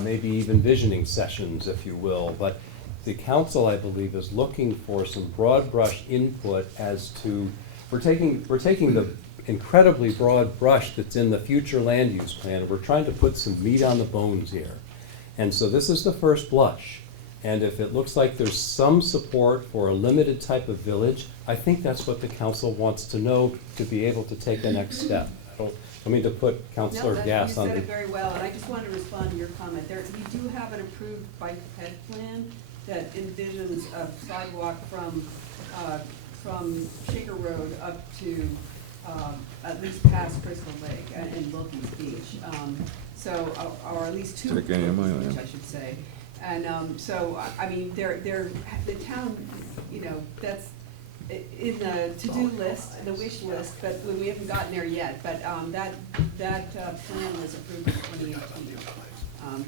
maybe even visioning sessions, if you will. But the council, I believe, is looking for some broad brush input as to, we're taking the incredibly broad brush that's in the future land use plan. We're trying to put some meat on the bones here. And so this is the first blush. And if it looks like there's some support for a limited type of village, I think that's what the council wants to know to be able to take the next step. I mean to put Councilor Gass on You the... said it very well, and I just wanted to respond to your comment. We do have an approved bike ped plan that envisions a sidewalk from Shaker Road up to at least past Crystal Lake and Wilkins Beach. Or at least to Wilkins Beach, I should say. And so, I mean, the town, you know, that's in the to-do list, the wish list, but we haven't gotten there yet. But that plan was approved in 2018.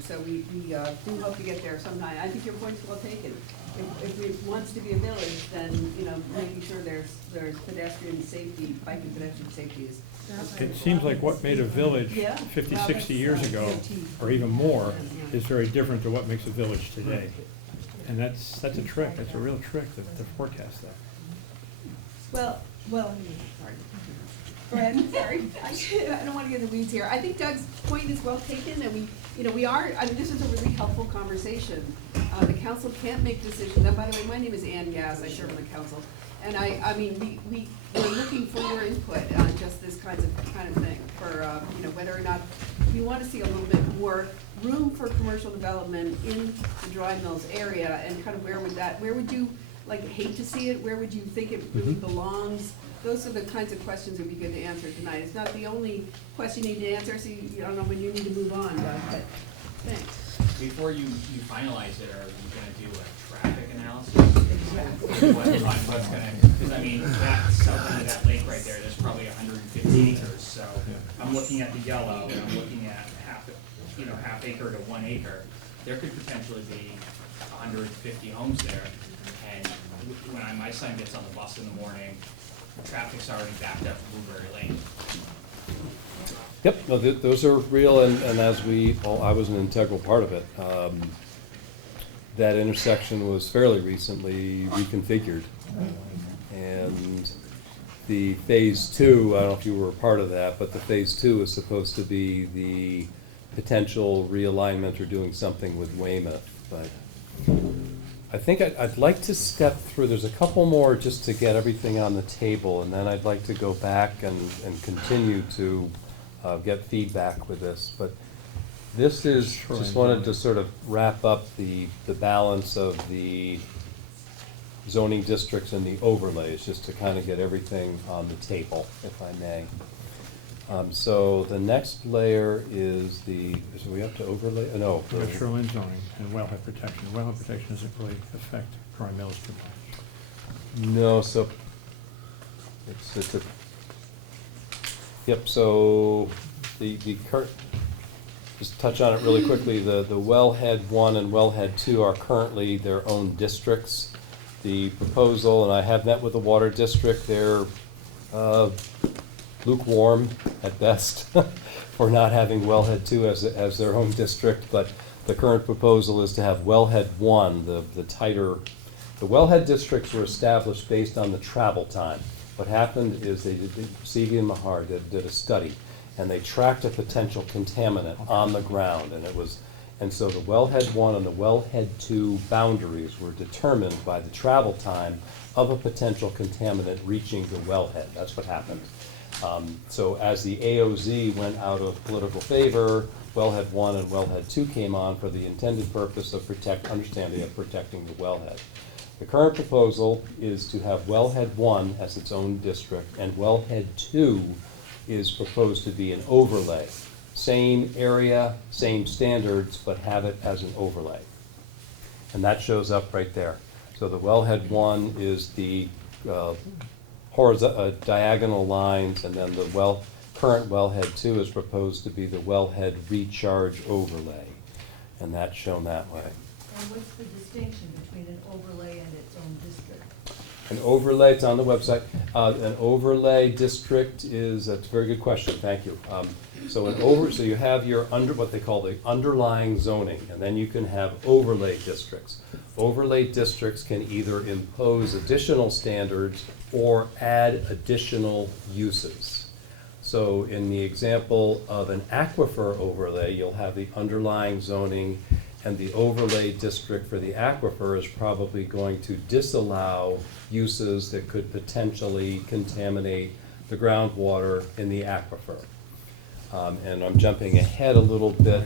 So we do hope to get there sometime. I think your point's well taken. If it wants to be a village, then, you know, making sure there's pedestrian safety, bike and pedestrian safety is. It seems like what made a village 50, 60 years ago, or even more, is very different to what makes a village today. And that's a trick, that's a real trick to forecast that. Well, sorry. Go ahead, sorry. I don't want to get in the weeds here. I think Doug's point is well taken, and this is a really helpful conversation. The council can't make decisions, and by the way, my name is Ann Gass, I serve on the council. And we're looking for your input on just this kind of thing, for, whether or not you want to see a little bit more room for commercial development in the dry mills area, and kind of where would you, like, hate to see it, where would you think it really belongs? Those are the kinds of questions that would be good to answer tonight. It's not the only question you need to answer, so I don't know when you need to move on, but thanks. Before you finalize it, are you gonna do a traffic analysis? Exactly. What's gonna, because I mean, that south end of that lake right there, there's probably 150 acres, so I'm looking at the yellow, and I'm looking at half acre to 1 acre. There could potentially be 150 homes there, and when my son gets on the bus in the morning, the traffic's already backed up Blueberry Lane. Yep, no, those are real, and as I was an integral part of it. That intersection was fairly recently reconfigured. And the phase 2, I don't know if you were a part of that, but the phase 2 is supposed to be the potential realignment or doing something with Weymouth. But I think I'd like to step through, there's a couple more just to get everything on the table, and then I'd like to go back and continue to get feedback with this. But this is, just wanted to sort of wrap up the balance of the zoning districts and the overlays, just to kind of get everything on the table, if I may. So the next layer is are we up to overlay? No. Shoreline zoning and wellhead protection. Wellhead protection doesn't really affect dry mills too much. No, so it's a, yep, so the current, just touch on it really quickly, the wellhead 1 and wellhead 2 are currently their own districts. The proposal, and I have met with the water district, they're lukewarm at best for not having wellhead 2 as their own district, but the current proposal is to have wellhead 1, the tighter. The wellhead districts were established based on the travel time. What happened is Seavey and Mahar did a study, and they tracked a potential contaminant on the ground, and so the wellhead 1 and the wellhead 2 boundaries were determined by the travel time of a potential contaminant reaching the wellhead. That's what happened. So as the AOZ went out of political favor, wellhead 1 and wellhead 2 came on for the intended purpose of protecting the wellhead. The current proposal is to have wellhead 1 as its own district, and wellhead 2 is proposed to be an overlay. Same area, same standards, but have it as an overlay. And that shows up right there. So the wellhead 1 is the diagonal lines, and then the current wellhead 2 is proposed to be the wellhead recharge overlay. And that's shown that way. And what's the distinction between an overlay and its own district? An overlay, it's on the website. An overlay district that's a very good question, thank you. So you have your what they call the underlying zoning, and then you can have overlay districts. Overlay districts can either impose additional standards or add additional uses. So in the example of an aquifer overlay, you'll have the underlying zoning, and the overlay district for the aquifer is probably going to disallow uses that could potentially contaminate the groundwater in the aquifer. And I'm jumping ahead a little bit,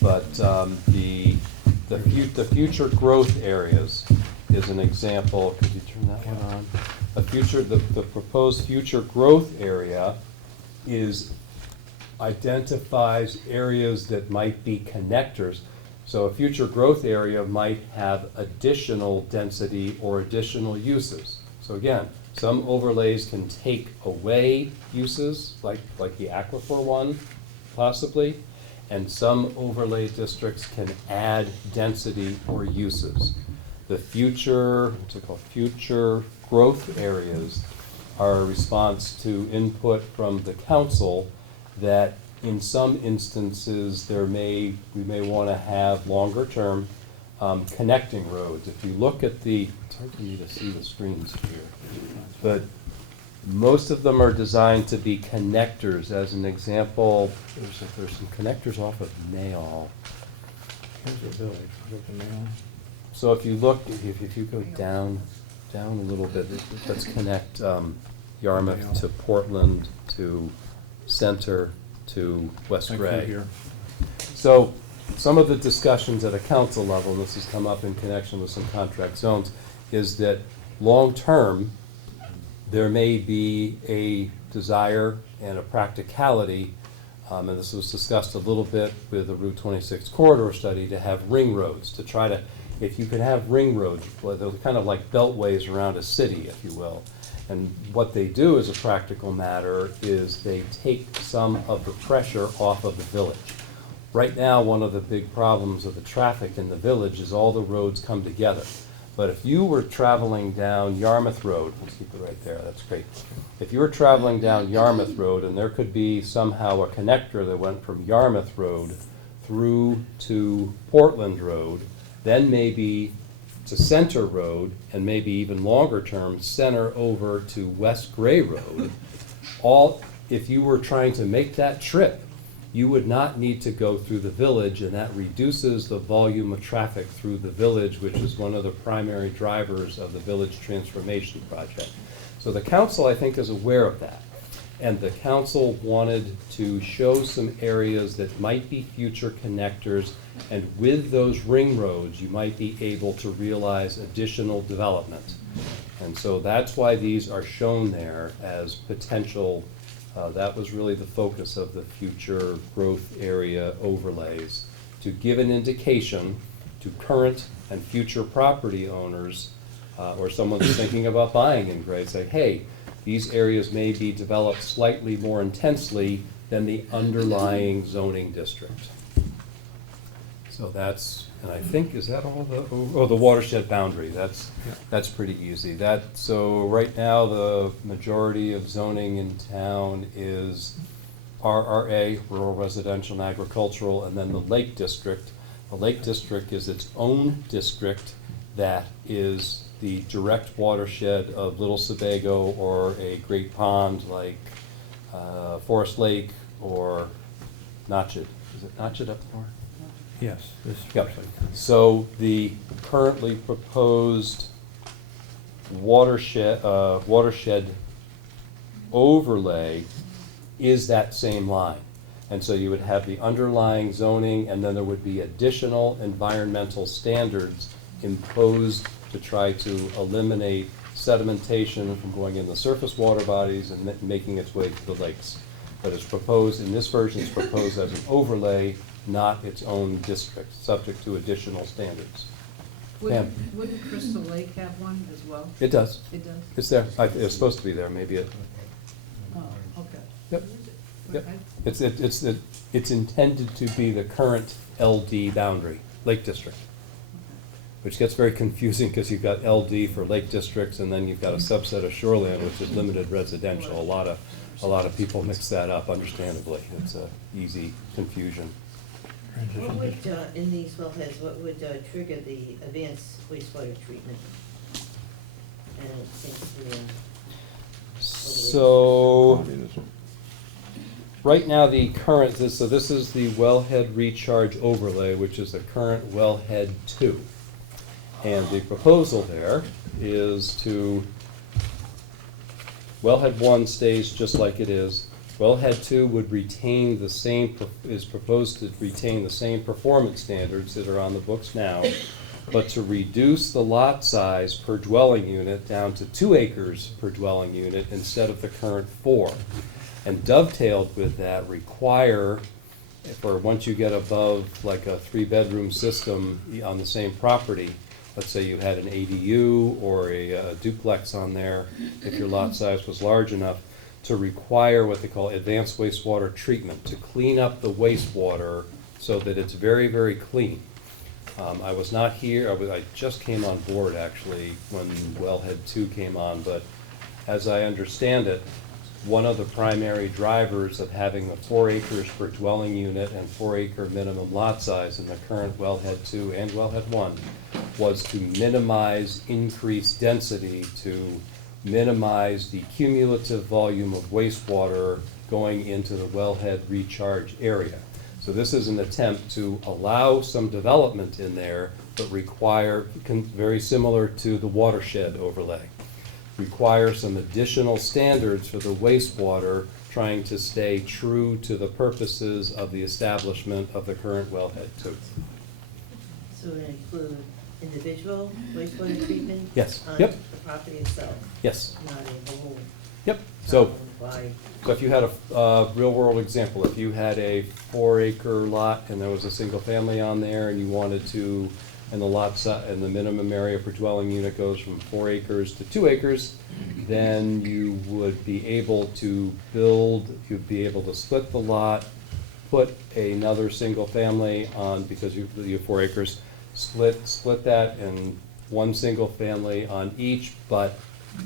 but the future growth areas is an example. Could you turn that one on? The proposed future growth area identifies areas that might be connectors. So a future growth area might have additional density or additional uses. So again, some overlays can take away uses, like the aquifer one, possibly, and some overlay districts can add density or uses. The future growth areas are a response to input from the council that in some instances we may want to have longer term connecting roads. If you look at it's hard for me to see the screens here, but most of them are designed to be connectors. As an example, there's some connectors off of Mayall. Here's the village, look at Mayo. So if you look, if you go down a little bit, let's connect Yarmouth to Portland to Center to West Thank you Gray. here. So some of the discussions at a council level, and this has come up in connection with some contract zones, is that long-term, there may be a desire and a practicality, and this was discussed a little bit with the Route 26 corridor study, to have ring roads, to try to, if you can have ring roads, well, they're kind of like beltways around a city, if you will. And what they do as a practical matter is they take some of the pressure off of the village. Right now, one of the big problems of the traffic in the village is all the roads come together. But if you were traveling down Yarmouth Road, let's keep it right there, that's great. If you were traveling down Yarmouth Road and there could be somehow a connector that went from Yarmouth Road through to Portland Road, then maybe to Center Road, and maybe even longer term, Center over to West Gray Road, if you were trying to make that trip, you would not need to go through the village, and that reduces the volume of traffic through the village, which is one of the primary drivers of the village transformation project. So the council, I think, is aware of that. And the council wanted to show some areas that might be future connectors, and with those ring roads, you might be able to realize additional development. And so that's why these are shown there as potential. That was really the focus of the future growth area overlays, to give an indication to current and future property owners, or someone who's thinking about buying in Gray, say, hey, these areas may be developed slightly more intensely than the underlying zoning district. So that's, and I think, is that all the watershed boundary, that's pretty easy. So right now, the majority of zoning in town is RRA, rural residential and agricultural, and then the Lake District. The Lake District is its own district that is the direct watershed of Little Sebago or a great pond like Forest Lake or Notched. Is it Notched up north? Yes. Yep. So the currently proposed watershed overlay is that same line. And so you would have the underlying zoning, and then there would be additional environmental standards imposed to try to eliminate sedimentation from going in the surface water bodies and making its way to the lakes. But it's proposed, in this version, it's proposed as an overlay, not its own district, subject to additional standards. Wouldn't Crystal Lake have one as well? It does. It does? It's there. It's supposed to be there, maybe it. Oh, okay. Yep. Yep. Okay. It's intended to be the current LD boundary, Lake District, which gets very confusing because you've got LD for Lake Districts, and then you've got a subset of shoreland, which is limited residential. A lot of people mix that up, understandably. It's a easy confusion. What would, in these wellheads, what would trigger the advanced wastewater treatment? And it seems to be So, right now the current, so this is the wellhead recharge overlay, which is the current wellhead 2. And the proposal there is to, wellhead 1 stays just like it is. Wellhead 2 would retain the same, is proposed to retain the same performance standards that are on the books now, but to reduce the lot size per dwelling unit down to 2 acres per dwelling unit instead of the current 4. And dovetailed with that, require, for once you get above like a 3-bedroom system on the same property, let's say you had an ADU or a duplex on there, if your lot size was large enough, to require what they call advanced wastewater treatment, to clean up the wastewater so that it's very, very clean. I was not here, I just came on board actually when Wellhead 2 came on, but as I understand it, one of the primary drivers of having the 4 acres per dwelling unit and 4 acre minimum lot size in the current Wellhead 2 and Wellhead 1 was to minimize increased density, to minimize the cumulative volume of wastewater going into the wellhead recharge area. So this is an attempt to allow some development in there, but require, very similar to the watershed overlay, require some additional standards for the wastewater trying to stay true to the purposes of the establishment of the current wellhead too. So it include individual wastewater treatment? Yes. On Yep. the property itself, Yes, not a whole yep. So, town-wide. so if you had a real-world example, if you had a 4-acre lot and there was a single family on there and you wanted to, and the lot and the minimum area per dwelling unit goes from 4 acres to 2 acres, then you would be able to build, you'd be able to split the lot, put another single family on, because you have 4 acres, split that in one single family on each, but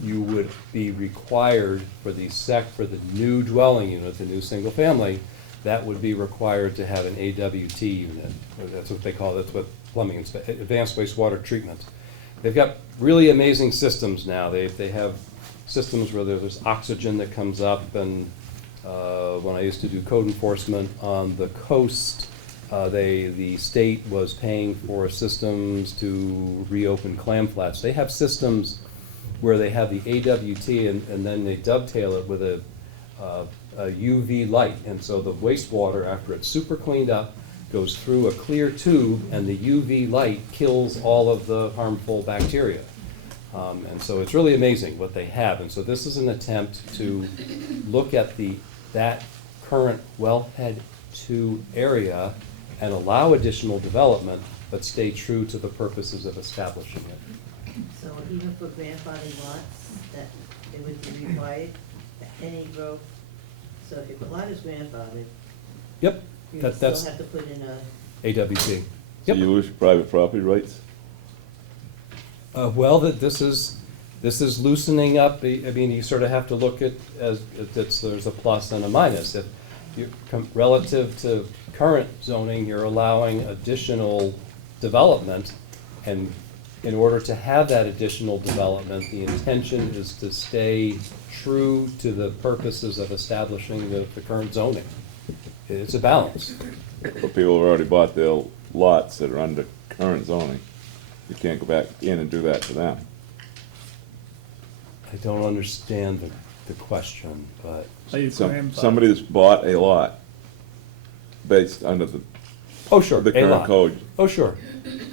you would be required for the new dwelling unit, the new single family, that would be required to have an AWT unit. That's what they call it, that's what plumbing, advanced wastewater treatment. They've got really amazing systems now. They have systems where there's oxygen that comes up, and when I used to do code enforcement on the coast, the state was paying for systems to reopen clam flats. They have systems where they have the AWT and then they dovetail it with a UV light. And so the wastewater, after it's super cleaned up, goes through a clear tube, and the UV light kills all of the harmful bacteria. And so it's really amazing what they have. And so this is an attempt to look at that current wellhead 2 area and allow additional development, but stay true to the purposes of establishing it. So even for grandfathered lots, that it would be required, that any growth, so if the lot is grandfathered, Yep, you would that's still have to put in a, AWT. So Yep. you lose your private property rights? Well, this is loosening up. I mean, you sort of have to look at there's a plus and a minus. If you relative to current zoning, you're allowing additional development, and in order to have that additional development, the intention is to stay true to the purposes of establishing the current zoning. It's a balance. But people have already bought their lots that are under current zoning. You can't go back in and do that to them. I don't understand the question, but. Somebody that's bought a lot based under the Oh, sure, the a current lot. code, Oh, sure.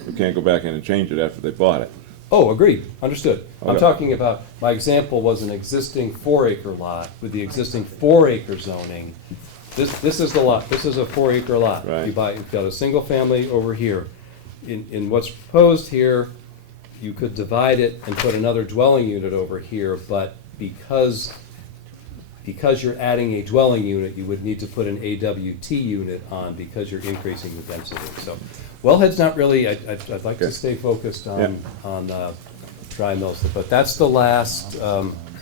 you can't go back in and change it after they bought it. Oh, agreed, understood. I'm Okay. talking about, my example was an existing 4-acre lot with the existing 4-acre zoning. This is the lot, this is a 4-acre lot. Right. You've got a single family over here. In what's proposed here, you could divide it and put another dwelling unit over here, but because you're adding a dwelling unit, you would need to put an AWT unit on because you're increasing the density. So, wellhead's not really, I'd like to Okay. stay focused Yeah. on dry mills, but that's the last, is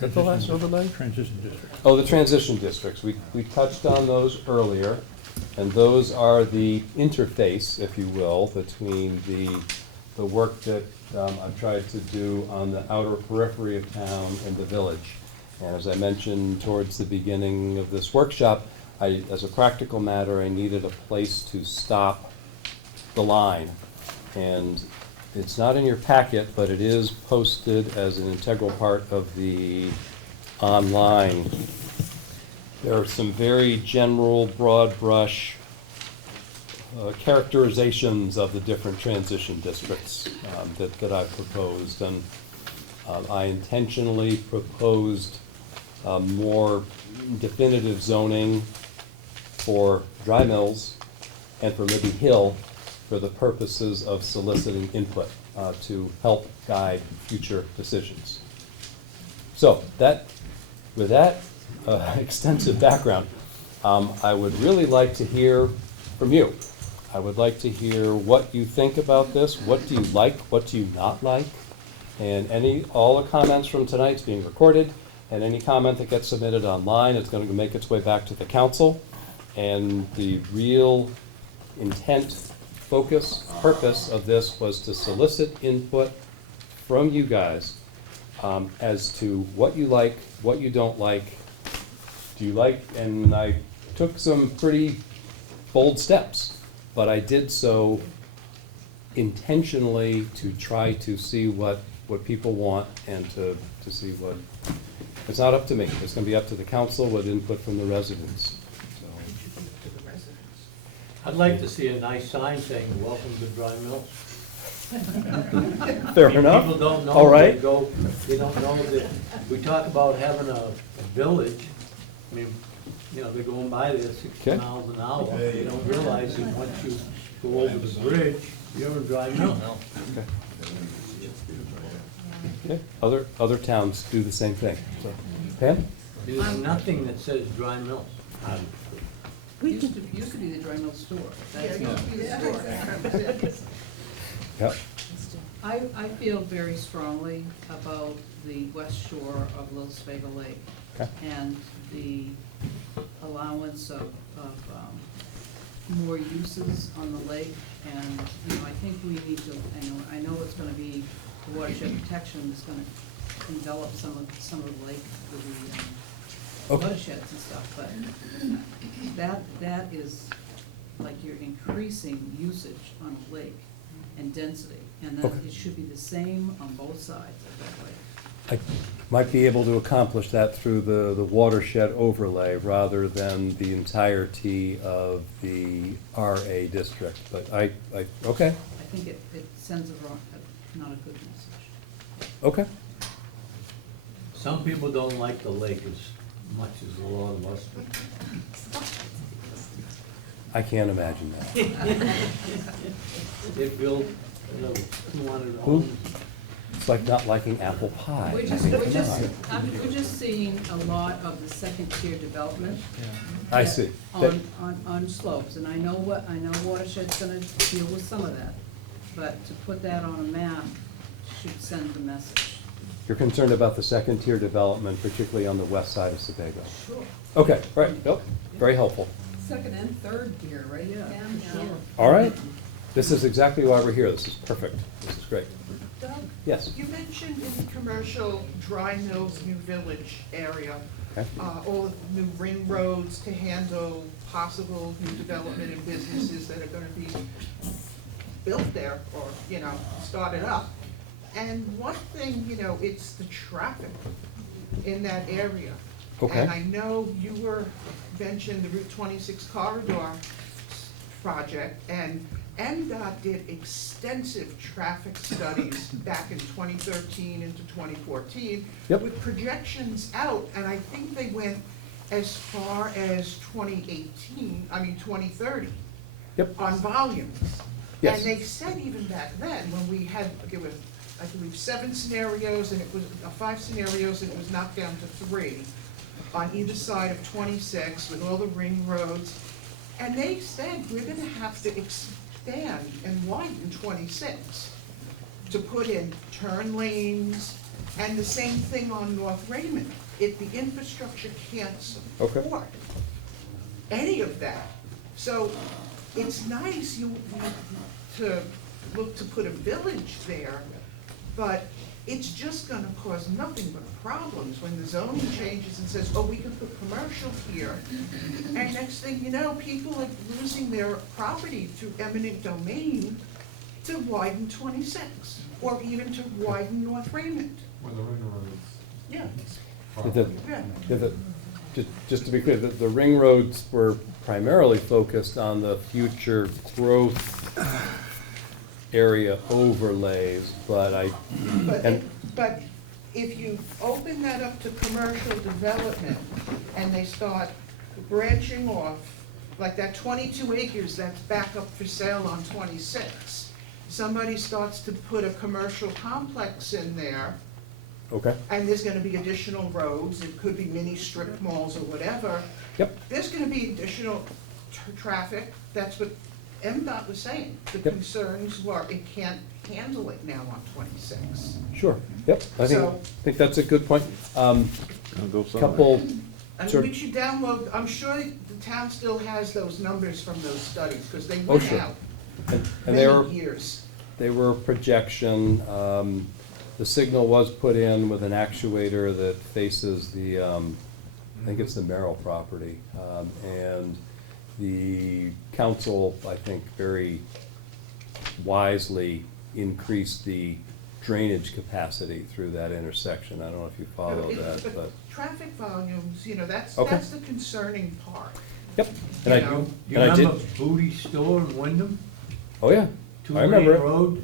that the last overlay? Transition district. Oh, the transition districts, we touched on those earlier, and those are the interface, if you will, between the work that I've tried to do on the outer periphery of town and the village. And as I mentioned towards the beginning of this workshop, as a practical matter, I needed a place to stop the line. And it's not in your packet, but it is posted as an integral part of the online. There are some very general, broad brush characterizations of the different transition districts that I've proposed. And I intentionally proposed more definitive zoning for dry mills and for Libby Hill for the purposes of soliciting input to help guide future decisions. So with that extensive background, I would really like to hear from you. I would like to hear what you think about this. What do you like? What do you not like? And all the comments from tonight's being recorded, and any comment that gets submitted online is going to make its way back to the council. And the real intent, focus, purpose of this was to solicit input from you guys as to what you like, what you don't like. Do you like, and I took some pretty bold steps, but I did so intentionally to try to see what people want and to see It's not up to me. It's gonna be up to the council with input from the residents. I'd like to see a nice sign saying, welcome to Dry Mills. Fair enough. People don't know. All right. They don't know that, we talk about having a village, I mean, you know, they're going by there 60 Okay. miles an hour. They don't realize that once you go over the bridge, you're in Dry Mills. Okay. Other towns do the same thing. So, Pam? There's nothing that says Dry Mills. Used to be the dry mill store. That's Yep. I feel very strongly about the west shore of Little Sebago Lake Okay. and the allowance of more uses on the lake. And, you know, I think we need to, I know it's gonna be, the watershed protection is gonna envelop some of the lake with the Okay. watersheds and stuff, but that is, like, you're increasing usage on a lake and density, and that Okay. it should be the same on both sides of that lake. I might be able to accomplish that through the watershed overlay rather than the entirety of the RA district, but okay, I think it sends not a good message. okay. Some people don't like the lake as much as a lot of us do. I can't imagine that. They build, you know, 200 Who? homes. It's like not liking apple pie. We're I mean, come on. we're just seeing a lot of the second tier development. I see. That- On slopes, and I know watershed's gonna deal with some of that, but to put that on a map should send the message. You're concerned about the second tier development, particularly on the west side of Sebago. Sure. Okay, right, yep, very helpful. Second and third tier, right? Yeah, for sure. All right, this is exactly why we're here. This is perfect. This is great. Doug, Yes. you mentioned in the commercial Dry Mills New Village area, Okay. all of the new ring roads to handle possible new development and businesses that are gonna be built there or, you know, started up. And one thing, you know, it's the traffic in that area. Okay. And I know you mentioned the Route 26 corridor project, and MDOT did extensive traffic studies back in 2013 into 2014 Yep. with projections out, and I think they went as far as 2030 Yep. on volumes. Yes. And they said even back then, when we had, there were, I believe, 7 scenarios, and it was, 5 scenarios, and it was knocked down to 3 on either side of 26 with all the ring roads. And they said, we're gonna have to expand and widen 26 to put in turn lanes, and the same thing on North Raymond. The infrastructure can't Okay. support any of that. So it's nice to look to put a village there, but it's just gonna cause nothing but problems when the zoning changes and says, oh, we can put commercial here. And next thing you know, people are losing their property through eminent domain to widen 26, or even to widen North Raymond. When the ring roads. Yeah. Just to be clear, the ring roads were primarily focused on the future growth area overlays, but But if you open that up to commercial development and they start branching off, like that 22 acres that's back up for sale on 26, somebody starts to put a commercial complex in there, okay, and there's gonna be additional roads, it could be mini strip malls or whatever. Yep. There's gonna be additional traffic, that's what MDOT was saying. The Yep. concerns were it can't handle it now on 26. sure, yep. I So- think that's a good point. Gotta go somewhere. Couple, I Sure. mean, we should download, I'm sure the town still has those numbers from those studies, because they Oh, went sure. out and they were, many years. they were a projection. The signal was put in with an actuator that faces the, I think it's the Merrill property. And the council, I think, very wisely increased the drainage capacity through that intersection. I don't know if you follow that, but, Traffic volumes, that's Okay. the concerning part. yep. You And know, You and I did, remember Booty Store in Wyndham? oh yeah, I remember Two-lane it. road,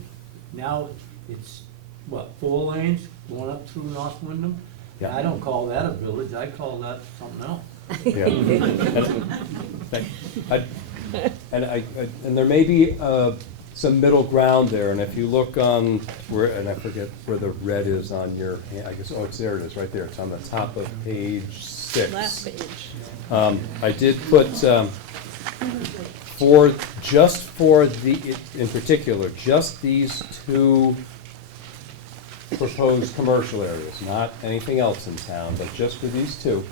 now it's, what, 4 lanes going up through North Wyndham? Yeah. I don't call that a village, I call that something else. Yeah. And there may be some middle ground there, and if you look on where, and I forget where the red is on your, I guess, oh, it's there, it is, right there, it's on the top of page 6. Last page. I did put, in particular, just these two proposed commercial areas, not anything else in town, but just for these two.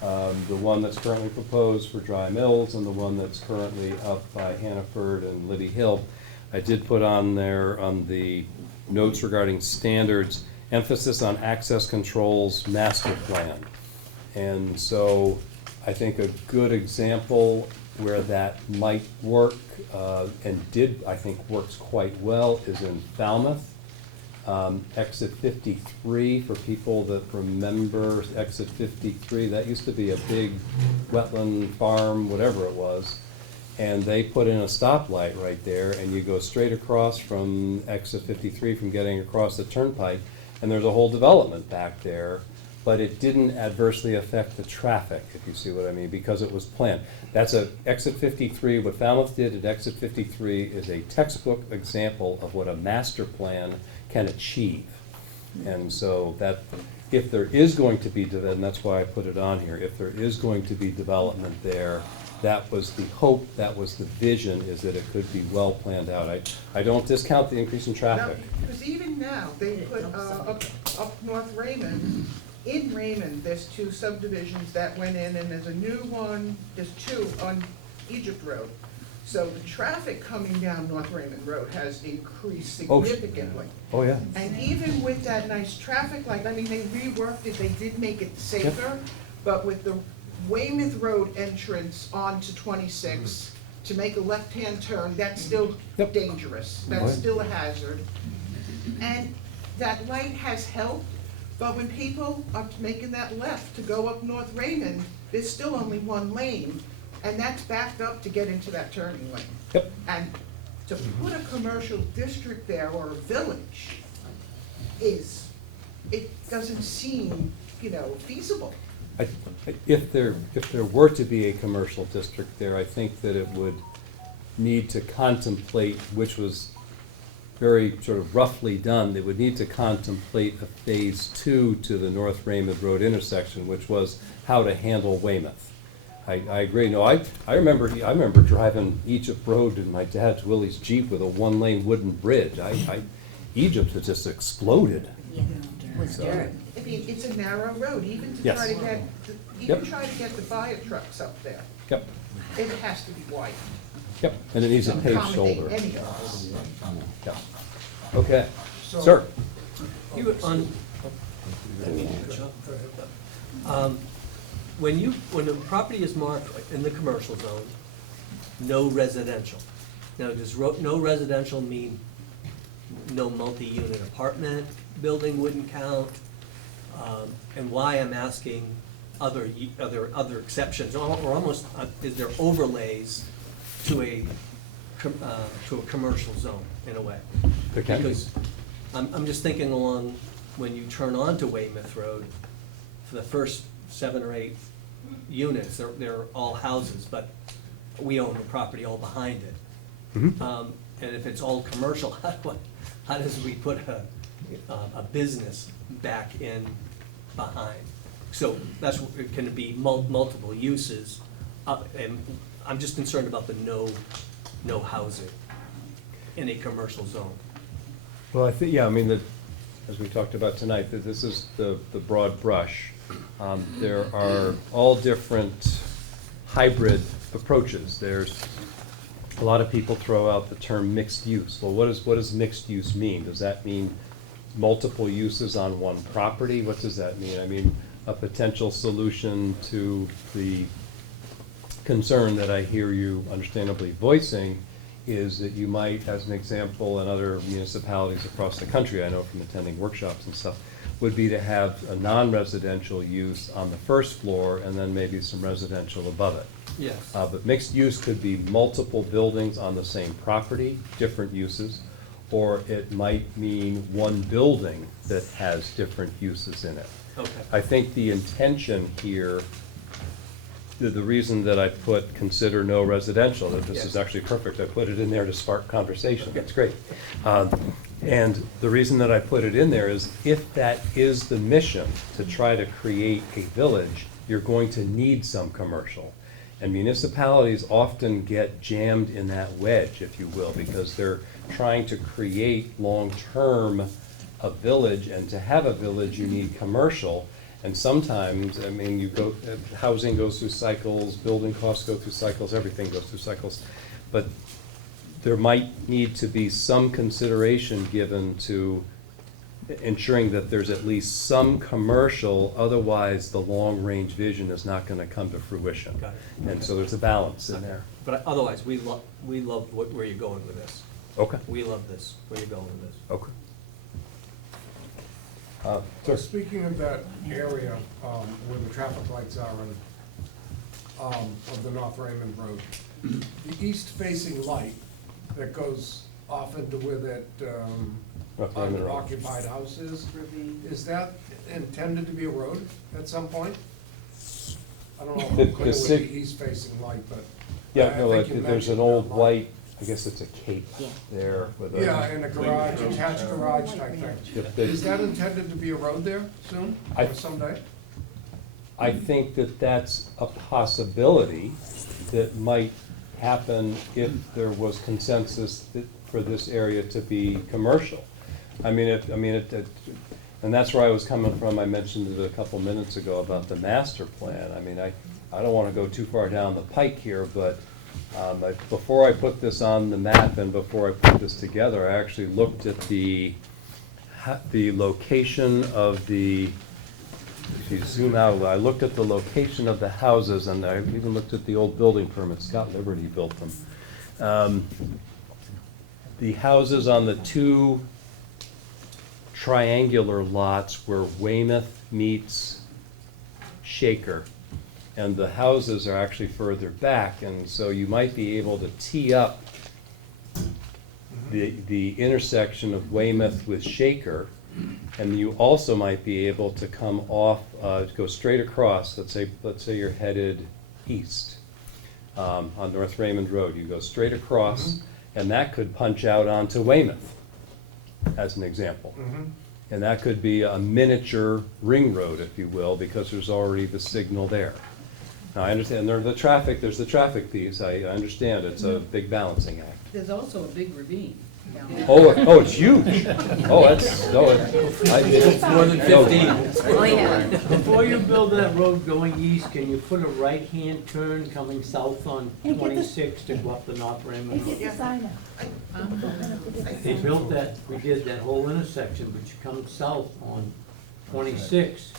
The one that's currently proposed for Dry Mills and the one that's currently up by Hannaford and Libby Hill. I did put on there, on the notes regarding standards, emphasis on access controls master plan. And so I think a good example where that might work, and did, I think, works quite well, is in Falmouth. Exit 53, for people that remember exit 53, that used to be a big wetland farm, whatever it was. And they put in a stoplight right there, and you go straight across from exit 53 from getting across the turnpike, and there's a whole development back there, but it didn't adversely affect the traffic, if you see what I mean, because it was planned. That's a exit 53, what Falmouth did at exit 53 is a textbook example of what a master plan can achieve. And so that, if there is going to be, and that's why I put it on here, if there is going to be development there, that was the hope, that was the vision, is that it could be well planned out. I don't discount the increase in traffic. Because even now, they put, up North Raymond, in Raymond, there's 2 subdivisions that went in, and there's a new one, there's 2 on Egypt Road. So the traffic coming down North Raymond Road has increased significantly. Oh, yeah. And even with that nice traffic light, I mean, they reworked it, they did make it safer, but with the Weymouth Road entrance onto 26, to make a left-hand turn, that's still dangerous. That's still a hazard. And that light has helped, but when people are making that left to go up North Raymond, there's still only 1 lane, and that's backed up to get into that turning lane. Yep. And to put a commercial district there, or a village, it doesn't seem, feasible. If there were to be a commercial district there, I think that it would need to contemplate, which was very sort of roughly done, they would need to contemplate a phase 2 to the North Raymond Road intersection, which was how to handle Weymouth. I agree. No, I remember driving Egypt Road in my dad's Willie's Jeep with a 1-lane wooden bridge. Egypt has just exploded. Yeah, it was dirt. I mean, it's a narrow road, even to Yes. try to get, Yep. try to get the fire trucks up there, Yep, it has to be wide. yep, and it needs a paved Accommodate shoulder. any of us. Yeah. Okay, sir. You, on, when a property is marked in the commercial zone, no residential. Now, does no residential mean no multi-unit apartment building wouldn't count? And why I'm asking other exceptions, or almost, is there overlays to a commercial zone in a way? There can be. Because I'm just thinking along, when you turn onto Weymouth Road, for the first 7 or 8 units, they're all houses, but we own the property all behind it. Mhm. And if it's all commercial, how does we put a business back in behind? So that's, can it be multiple uses? And I'm just concerned about the no housing in a commercial zone. Well, I think, yeah, I mean, as we talked about tonight, that this is the broad brush. There are all different hybrid approaches. There's, a lot of people throw out the term mixed use. Well, what does mixed use mean? Does that mean multiple uses on one property? What does that mean? I mean, a potential solution to the concern that I hear you understandably voicing is that you might, as an example, in other municipalities across the country, I know from attending workshops and stuff, would be to have a non-residential use on the first floor and then maybe some residential above it. Yes. But mixed use could be multiple buildings on the same property, different uses, or it might mean one building that has different uses in it. Okay. I think the intention here, the reason that I put consider no residential, that this is actually perfect, I put it in there to spark conversation, that's great. And the reason that I put it in there is if that is the mission, to try to create a village, you're going to need some commercial. And municipalities often get jammed in that wedge, if you will, because they're trying to create long-term a village, and to have a village, you need commercial. And sometimes, I mean, housing goes through cycles, building costs go through cycles, everything goes through cycles. But there might need to be some consideration given to ensuring that there's at least some commercial, otherwise the long-range vision is not gonna come to fruition. Got it. And so there's a balance in there. But otherwise, we love where you're going with this. Okay. We love this, where you're going with this. Okay. So speaking of that area where the traffic lights are of the North Raymond Road, the east-facing light that goes off into where that North Raymond Road. unoccupied house is that intended to be a road at some point? I don't know if I'm clear with the east-facing light, but. Yeah, I no, think you there's an mentioned old that light. white, I guess it's a cape there with a. Yeah, in a garage, attached garage type thing. Yep, Is that intended to be a road there soon, or someday? I think that that's a possibility that might happen if there was consensus for this area to be commercial. And that's where I was coming from. I mentioned it a couple minutes ago about the master plan. I mean, I don't want to go too far down the pike here, but before I put this on the map and before I put this together, I actually looked at the location of the, if you zoom out, I looked at the location of the houses, and I even looked at the old building permits. Scott Liberty built them. The houses on the two triangular lots where Weymouth meets Shaker, and the houses are actually further back, and so you might be able to tee up the intersection of Weymouth with Shaker, and you also might be able to come off, go straight across. Let's say you're headed east on North Raymond Road. You go straight across, and that could punch out onto Weymouth, as an example. And that could be a miniature ring road, if you will, because there's already the signal there. Now, I understand there's the traffic piece. I understand it's a big balancing act. There's also a big ravine down there. Oh, it's huge. It's more than 15. Oh, yeah. Before you build that road going east, can you put a right-hand turn coming south on 26 to go up the North Raymond Road? They built that, we did that whole intersection, but you come south on 26,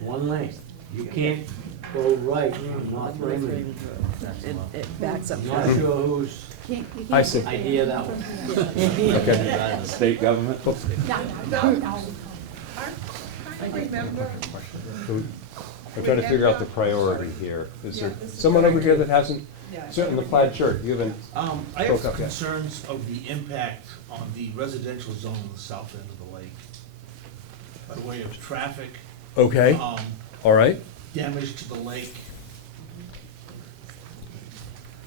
one lane. You can't go right on North Raymond. It backs up. Not sure whose I see. idea that was. Okay. State government? I remember, I'm trying to figure out the priority here. Is there someone over here that hasn't, in the plaid shirt, you haven't I spoke have up yet? concerns of the impact on the residential zone on the south end of the lake. By way of traffic. Okay, all right. Damage to the lake.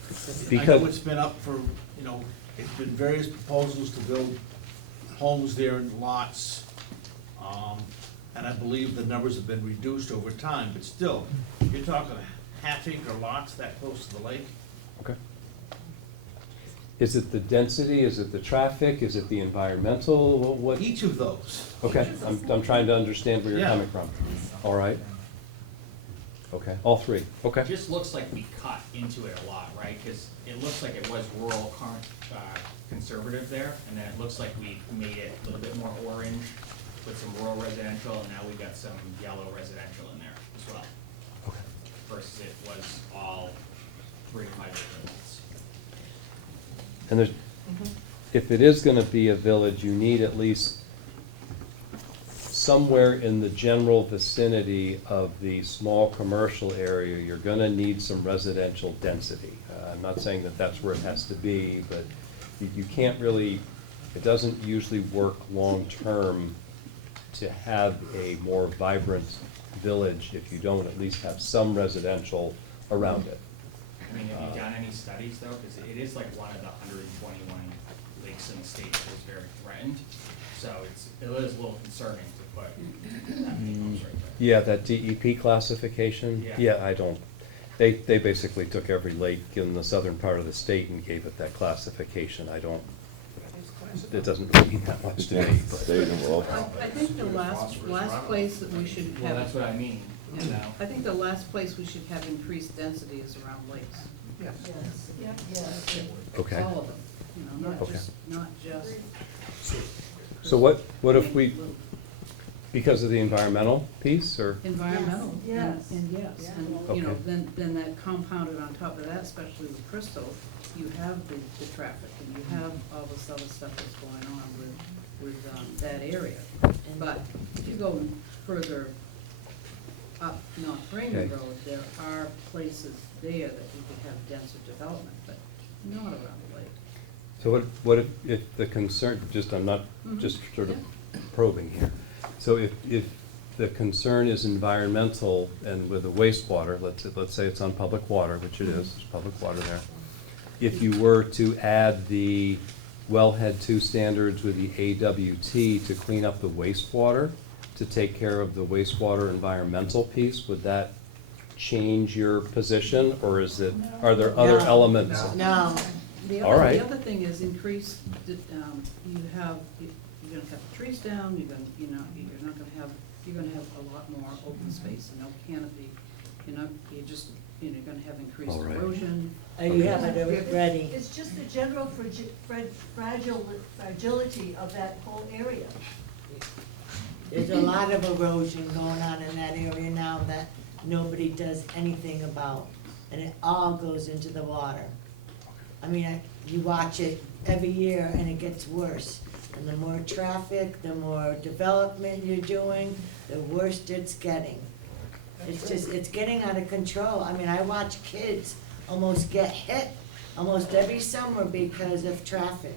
I Because- know it's been up for, it's been various proposals to build homes there in lots. And I believe the numbers have been reduced over time, but still, you're talking half-acre lots that close to the lake? Okay. Is it the density, is it the traffic, is it the environmental, what? Each of those. Okay, I'm trying to understand where you're Yeah. coming from. All right. Okay, all three, okay. It just looks like we cut into it a lot, right? Because it looks like it was rural conservative there, and then it looks like we made it a little bit more orange with some rural residential, and now we've got some yellow residential in there as well. Okay. Versus it was all 3 to 5 acre lots. And there's, if it is gonna be a village, you need at least somewhere in the general vicinity of the small commercial area, you're gonna need some residential density. I'm not saying that that's where it has to be, but you can't really, it doesn't usually work long-term to have a more vibrant village if you don't at least have some residential around it. I mean, have you done any studies though? Because it is like one of the 121 lakes in the state that is very threatened. So it is a little concerning to put that many homes right there. Yeah, that DEP classification, Yeah. I don't, they basically took every lake in the southern part of the state and gave it that classification. I don't, it doesn't really mean that much to me, but. I think the last place that we should have. Well, that's what I mean, you know. I think the last place we should have increased density is around lakes. Yes. Yes. Okay. All of them, you know, Okay. not just. So what if we, because of the environmental piece, or? Environmental. Yes. And yes, and, you know, Okay. then that compounded on top of that, especially with Crystal, you have the traffic, and you have all this other stuff that's going on with that area. But if you go further up North Raymond Okay. Road, there are places there that you could have denser development, but not around the lake. So what if the concern, just, I'm not, just sort of probing here. So if the concern is environmental and with the wastewater, let's say it's on public water, which it is, there's public water there. If you were to add the wellhead 2 standards with the AWT to clean up the wastewater, to take care of the wastewater environmental piece, would that change your position, or is it, are there other No. elements? No. All right. The other thing is increase, you're gonna cut the trees down, you're gonna have a lot more open space and no canopy. You're gonna have increased All right. erosion. You have it ready. It's just the general fragility of that whole area. There's a lot of erosion going on in that area now that nobody does anything about, and it all goes into the water. I mean, you watch it every year and it gets worse. And the more traffic, the more development you're doing, the worse it's getting. It's getting out of control. I mean, I watch kids almost get hit almost every summer because of traffic.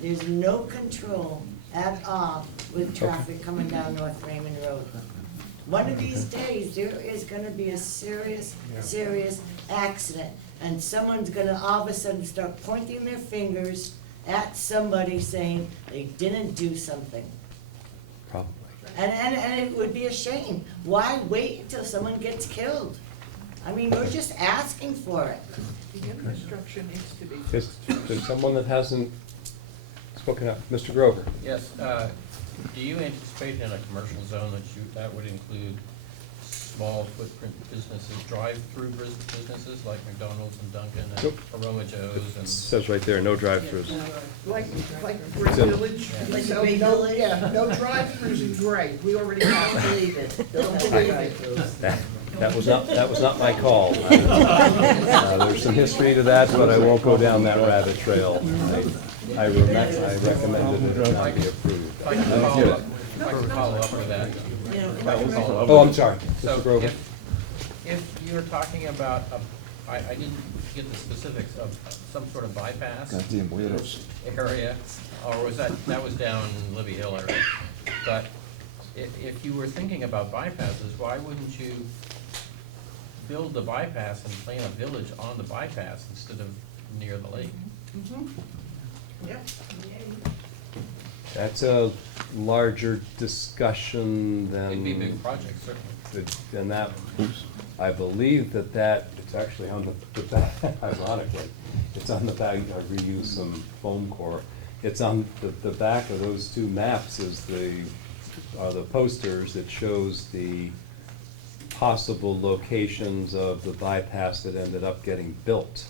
There's no control at all with traffic coming down North Raymond Road. One of these days, there is gonna be a serious accident, and someone's gonna all of a sudden start pointing their fingers at somebody saying they didn't do something. Probably. And it would be a shame. Why wait until someone gets killed? I mean, we're just asking for it. The infrastructure needs to be. There's someone that hasn't spoken up. Mr. Grover? Yes, do you anticipate in a commercial zone that would include small footprint businesses, drive-through businesses like McDonald's and Dunkin' and Nope. Aroma Joe's It and? says right there, no drive-throughs. Like Gray It's in- Village, Like so Gray no, Village? yeah, no drive-throughs in Gray, we already have. Believe it. Don't believe it. That was not my call. There's some history to that, but I won't go down that rabbit trail. I recommended it not be approved. If I can follow up, with that. If I can follow up. Oh, I'm sorry, So Mr. Grover. if you're talking about, I didn't get the specifics of some sort of bypass Goddamn weirdos. area, or was that was down Libby Hill area? But if you were thinking about bypasses, why wouldn't you build the bypass and plan a village on the bypass instead of near the lake? Yep. That's a larger discussion than. It'd be a big project, certainly. And that, I believe that, it's actually on the back, ironically, it's on the back, I reused some foam core. It's on the back of those two maps is the posters that shows the possible locations of the bypass that ended up getting built.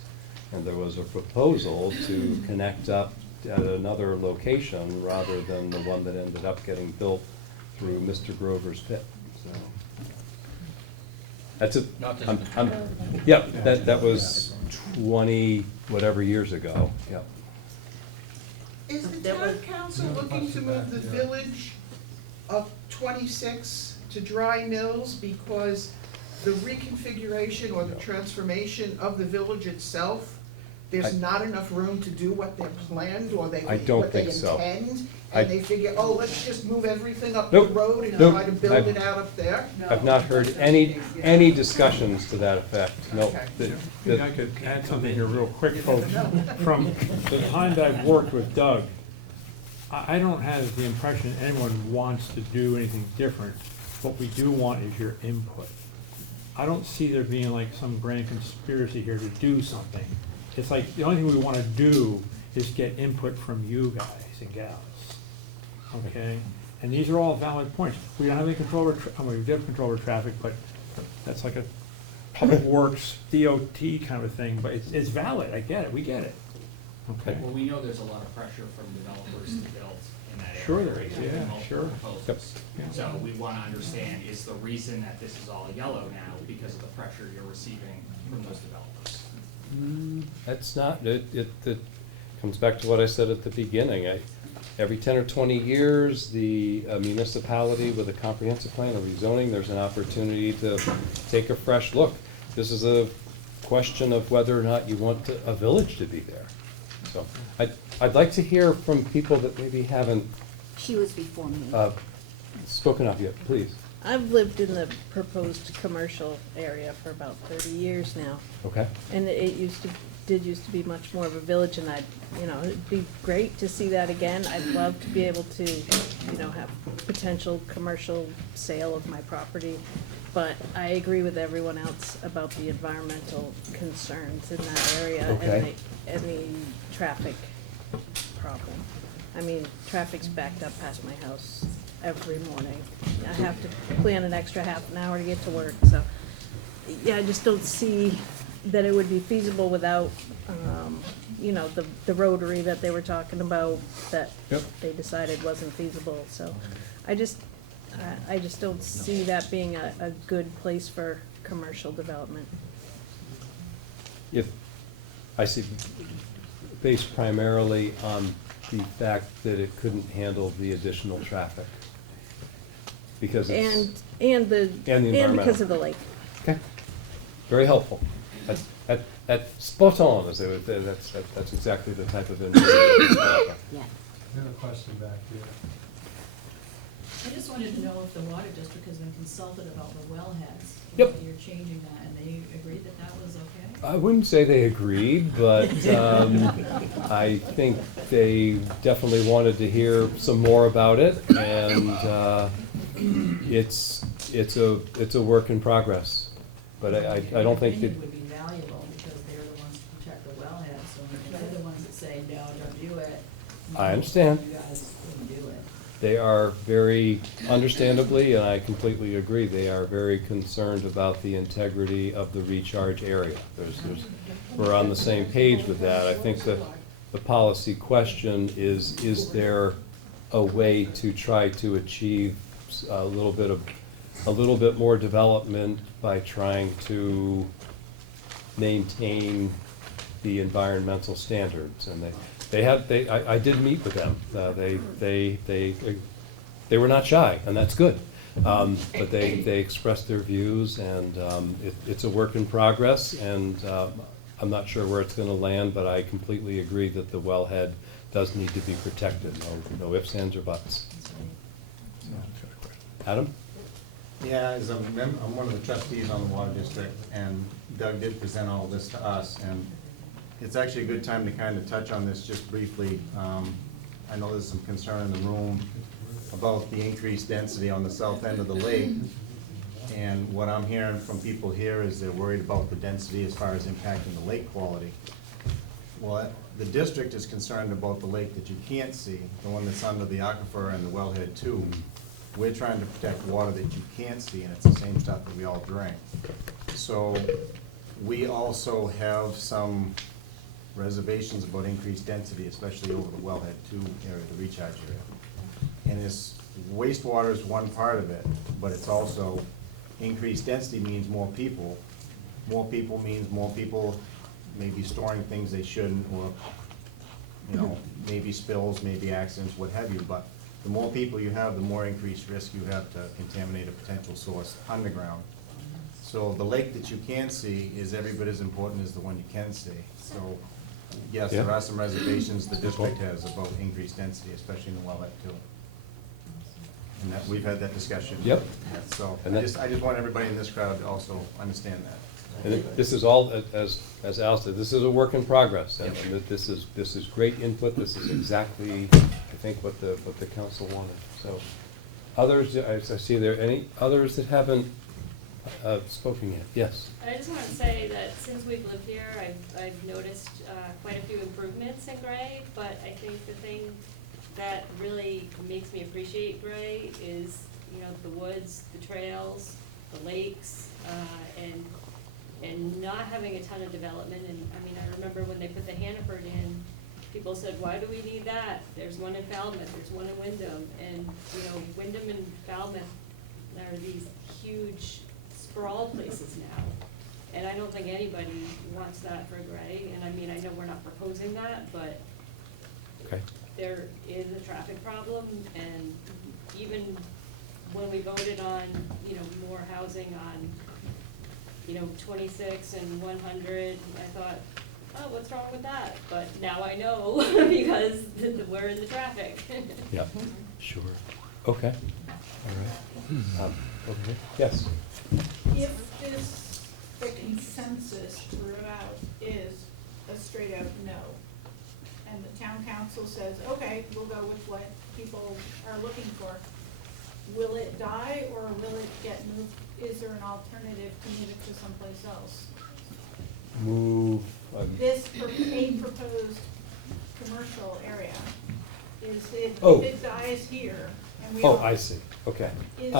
And there was a proposal to connect up at another location rather than the one that ended up getting built through Mr. Grover's pit, so. That's Not this yeah, that was 20 whatever years ago, yeah. Is the That town was- council No looking to question move the back there. village of 26 to Dry Mills because the reconfiguration or the transformation of the village itself, there's not enough room to do what they're planned or I don't what they think so. intend? I- And they figure, oh, let's just move everything up the Nope, road and nope, try to build I've- it out up there? I've not heard any discussions to that effect, no. Okay. Maybe I could add something here real quick, folks. From the time that I've worked with Doug, I don't have the impression anyone wants to do anything different. What we do want is your input. I don't see there being like some grand conspiracy here to do something. It's like, the only thing we wanna do is get input from you guys and gals, okay? And these are all valid points. We don't have any control over, I mean, we do have control over traffic, but that's like a public works, DOT kind of thing, but it's valid, I get it, we get it. Okay, Well, we know there's a lot of pressure from developers to build in that area. Sure there is, There's yeah, multiple sure. proposals. Yeah. So we wanna understand, is the reason that this is all yellow now because of the pressure you're receiving from those developers? That's not, it comes back to what I said at the beginning. Every 10 or 20 years, the municipality with a comprehensive plan of rezoning, there's an opportunity to take a fresh look. This is a question of whether or not you want a village to be there. So I'd like to hear from people that maybe haven't She was before me. spoken up yet, please. I've lived in the proposed commercial area for about 30 years now. Okay? And it did used to be much more of a village, and it'd be great to see that again. I'd love to be able to, have potential commercial sale of my property. But I agree with everyone else about the environmental concerns in that area Okay. and the traffic problem. I mean, traffic's backed up past my house every morning. I have to plan an extra half an hour to get to work, so, yeah, I just don't see that it would be feasible without, the rotary that they were talking about, that Yep. they decided wasn't feasible, so I just don't see that being a good place for commercial development. If, I see, based primarily on the fact that it couldn't handle the additional traffic. Because it's. And environmental. because of the lake. Okay, very helpful. That's spot on, as they would say, that's exactly the type of information. Yeah. We have a question back here. I just wanted to know if the water district has been consulted about the wellheads. Yep. You're changing that, and they agreed that that was okay? I wouldn't say they agreed, but I think they definitely wanted to hear some more about it, and it's a work in progress. But I don't think Their that. opinion would be valuable, because they're the ones to protect the wellheads, so if they're the ones that say, no, don't do it. I understand. You guys wouldn't do it. They are very, understandably, and I completely agree, they are very concerned about the integrity of the recharge area. We're on the same page with that. I think that the policy question is there a way to try to achieve a little bit more development by trying to maintain the environmental standards? And I did meet with them. They were not shy, and that's good. But they expressed their views, and it's a work in progress, and I'm not sure where it's gonna land, but I completely agree that the wellhead does need to be protected. No ifs, ands, or buts. Adam? Yeah, as I'm one of the trustees on the water district, and Doug did present all this to us, and it's actually a good time to kind of touch on this just briefly. I know there's some concern in the room about the increased density on the south end of the lake, and what I'm hearing from people here is they're worried about the density as far as impacting the lake quality. Well, the district is concerned about the lake that you can't see, the one that's under the aquifer and the wellhead too. We're trying to protect water that you can't see, and it's the same stuff that we all drink. So we also have some reservations about increased density, especially over the wellhead two area, the recharge area. And this wastewater is one part of it, but it's also increased density means more people. More people means more people maybe storing things they shouldn't, or you know, maybe spills, maybe accidents, what have you, but the more people you have, the more increased risk you have to contaminate a potential source underground. So the lake that you can see is every bit as important as the one you can see. So, yes, there are some reservations the district has about increased density, especially in the wellhead too. And that, we've had that discussion. Yep. So, And I that- just want everybody in this crowd to also understand that. And this is all, as Al said, this is a work in progress, and that this is great input, this is exactly, I think, what the council wanted, so. Others, I see there, any others that haven't spoken yet? Yes? I just want to say that since we've lived here, I've noticed quite a few improvements in Gray, but I think the thing that really makes me appreciate Gray is, you know, the woods, the trails, the lakes, and not having a ton of development. And I mean, I remember when they put the Hannaford in, people said, why do we need that? There's one in Falmouth, there's one in Wyndham, and, you know, Wyndham and Falmouth are these huge sprawl places now. And I don't think anybody wants that for Gray, and I mean, I know we're not proposing that, but Okay. there is a traffic problem, and even when we voted on, you know, more housing on, you know, 26 and 100, I thought, oh, what's wrong with that? But now I know, because we're in the traffic. Yeah, sure. Okay, all right. Okay, yes? If this, the consensus throughout is a straight out no, and the town council says, okay, we'll go with what people are looking for, will it die or will it get moved? Is there an alternative to move it to someplace else? Move, This, a proposed commercial area, is it, Oh. if it dies here, and we oh, don't. I see, okay. Is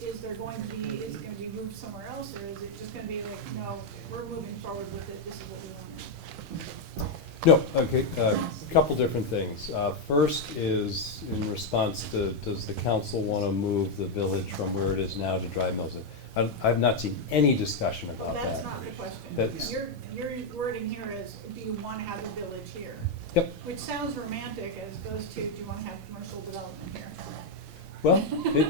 is there going to be, is it gonna be moved somewhere else, or is it just gonna be like, no, we're moving forward with it, this is what we want? No, okay, a couple different things. First is in response to, does the council want to move the village from where it is now to Dry Mills? I've not seen any discussion Well, about that. that's not the question. That's- Your wording here is, do you wanna have a village here? Yep. Which sounds romantic as opposed to, do you wanna have commercial development here? Well,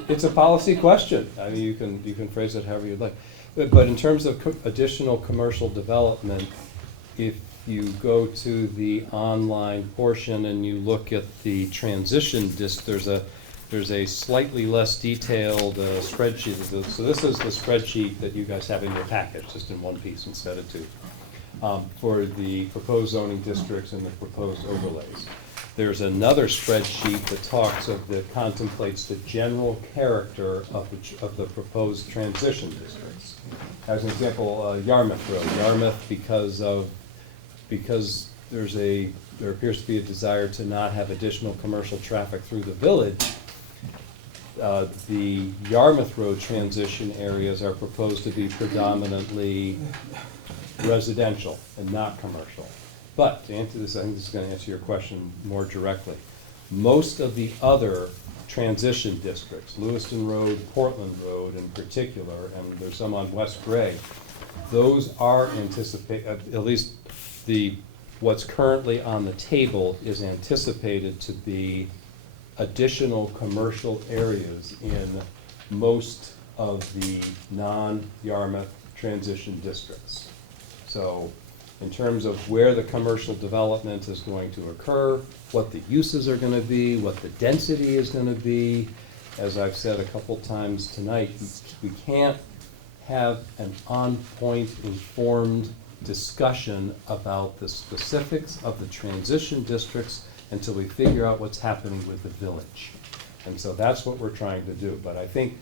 it's a policy question. I mean, you can phrase it however you'd like. But in terms of additional commercial development, if you go to the online portion and you look at the transition there's a slightly less detailed spreadsheet. So this is the spreadsheet that you guys have in your package, just in one piece instead of two, for the proposed zoning districts and the proposed overlays. There's another spreadsheet that contemplates the general character of the proposed transition districts. As an example, Yarmouth Road. Yarmouth, because there appears to be a desire to not have additional commercial traffic through the village, the Yarmouth Road transition areas are proposed to be predominantly residential and not commercial. But to answer this, I think this is going to answer your question more directly. Most of the other transition districts, Lewiston Road, Portland Road in particular, and there's some on West Gray, those are at least what's currently on the table is anticipated to be additional commercial areas in most of the non-Yarmouth transition districts. So in terms of where the commercial development is going to occur, what the uses are going to be, what the density is going to be, as I've said a couple times tonight, we can't have an on-point informed discussion about the specifics of the transition districts until we figure out what's happening with the village. And so that's what we're trying to do. But I think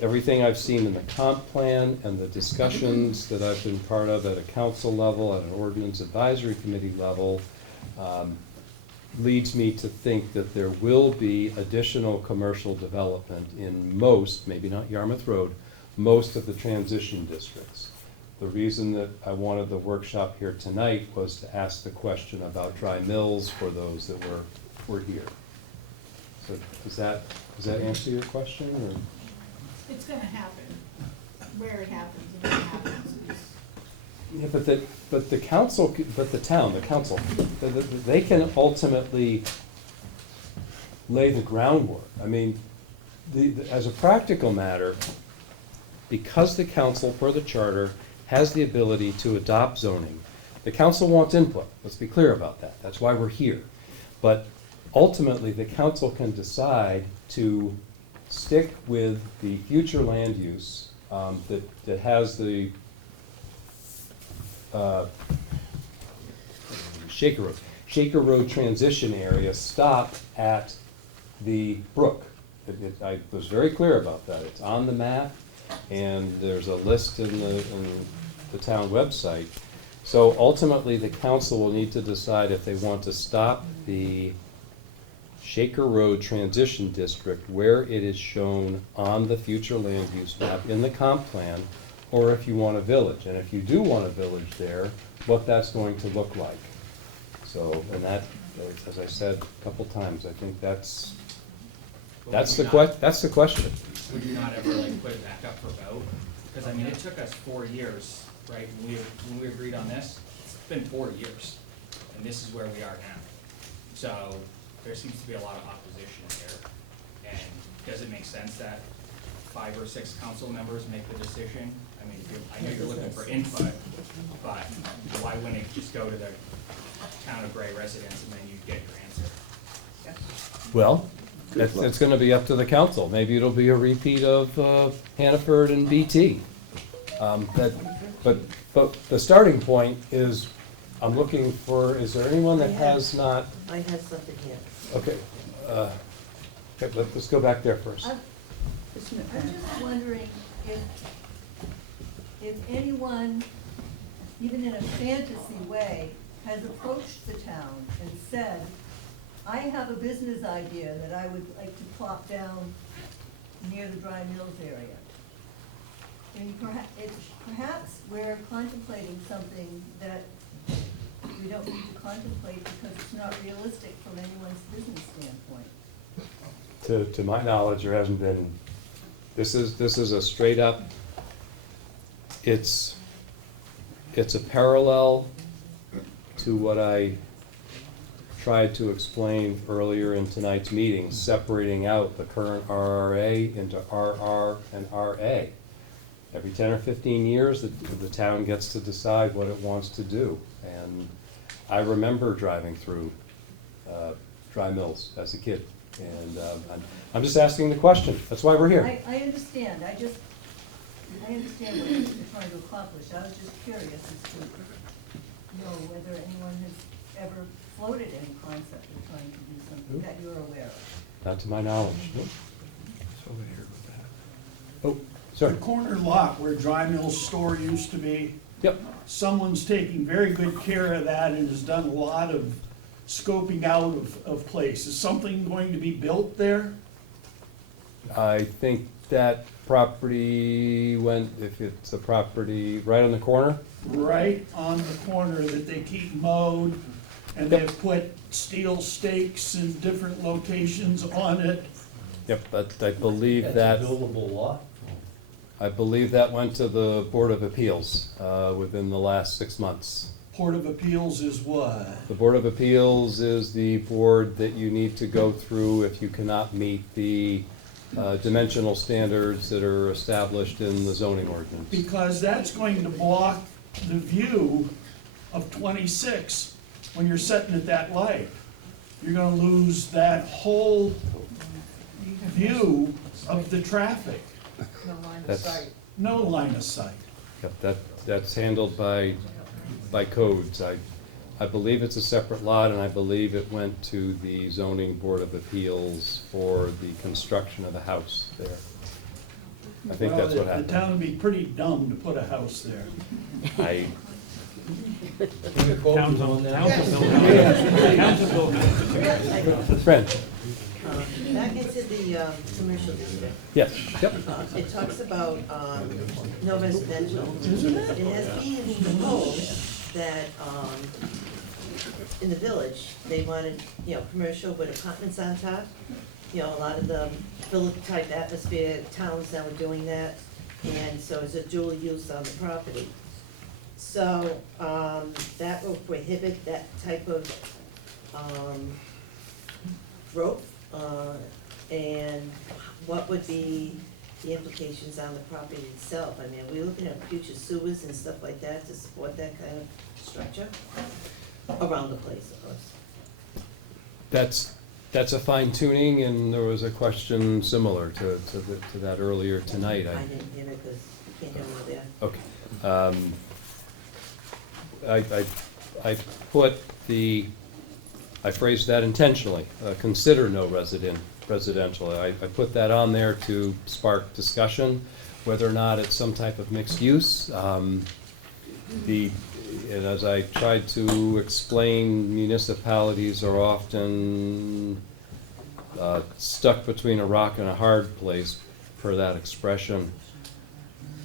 everything I've seen in the comp plan and the discussions that I've been part of at a council level, at an ordinance advisory committee level, leads me to think that there will be additional commercial development in most, maybe not Yarmouth Road, most of the transition districts. The reason that I wanted the workshop here tonight was to ask the question about Dry Mills for those that were here. So does that answer your question, or? It's gonna happen. Where it happens and when it happens is Yeah, but the council, but the town, the council, they can ultimately lay the groundwork. I mean, as a practical matter, because the council, per the charter, has the ability to adopt zoning, the council wants input. Let's be clear about that. That's why we're here. But ultimately, the council can decide to stick with the future land use that has the Shaker Road transition area stop at the brook. I was very clear about that. It's on the map, and there's a list in the town website. So ultimately, the council will need to decide if they want to stop the Shaker Road Transition District where it is shown on the future land use map in the comp plan, or if you want a village. And if you do want a village there, what that's going to look like. So, and that, as I said a couple times, I think that's the question. Would you not ever like put it back up for vote? Because I mean, it took us 4 years, right, when we agreed on this. It's been 4 years, and this is where we are now. So there seems to be a lot of opposition here. And does it make sense that 5 or 6 council members make the decision? I mean, I know you're looking for input, but why wouldn't it just go to the town of Gray residents and then you get your answer? Well, it's gonna be up to the council. Maybe it'll be a repeat of Hannaford and BT. But the starting point is, I'm looking for, is there anyone that has not? I have something here. Okay, let's go back there first. I'm just wondering if anyone, even in a fantasy way, has approached the town and said, I have a business idea that I would like to plop down near the Dry Mills area. And perhaps we're contemplating something that we don't need to contemplate because it's not realistic from anyone's business standpoint. To my knowledge, there hasn't been, this is a straight up, it's a parallel to what I tried to explain earlier in tonight's meeting, separating out the current RRA into RR and RA. Every 10 or 15 years, the town gets to decide what it wants to do. And I remember driving through Dry Mills as a kid. And I'm just asking the question. That's why we're here. I understand. I understand what you're trying to accomplish. I was just curious as to know whether anyone has ever floated any concept of trying to do something that you're aware of. Not to my knowledge. Nope. Over here with that. Oh, sorry. The corner lot where Dry Mills store used to be. Yep. Someone's taking very good care of that and has done a lot of scoping out of place. Is something going to be built there? I think that property went, if it's a property right on the corner. Right on the corner that they keep mowed, and they've put steel stakes in different locations on it. Yep, but I believe that. That's a buildable lot? I believe that went to the Board of Appeals within the last 6 months. Board of Appeals is what? The Board of Appeals is the board that you need to go through if you cannot meet the dimensional standards that are established in the zoning ordinance. Because that's going to block the view of 26 when you're sitting at that light. You're gonna lose that whole view of the traffic. No line of That's- sight. No line of sight. Yep, that's handled by codes. I believe it's a separate lot, and I believe it went to the zoning board of appeals for the construction of the house there. I think that's what happened. The town would be pretty dumb to put a house there. Fred. Back into the commercial district. Yes, yep. It talks about no residential. It has been proposed that in the village, they wanted, commercial with apartments on top. A lot of the village-type atmosphere towns now are doing that, and so it's a dual use on the property. So, that will prohibit that type of, growth, and what would be the implications on the property itself? I mean, are we looking at future sewers and stuff like that to support that kind of structure? Around the place, of course. That's a fine tuning, and there was a question similar to that earlier tonight. I didn't hear it because you can't hear me there. Okay. I put I phrased that intentionally, consider no residential. I put that on there to spark discussion, whether or not it's some type of mixed use. And as I tried to explain, municipalities are often stuck between a rock and a hard place, per that expression,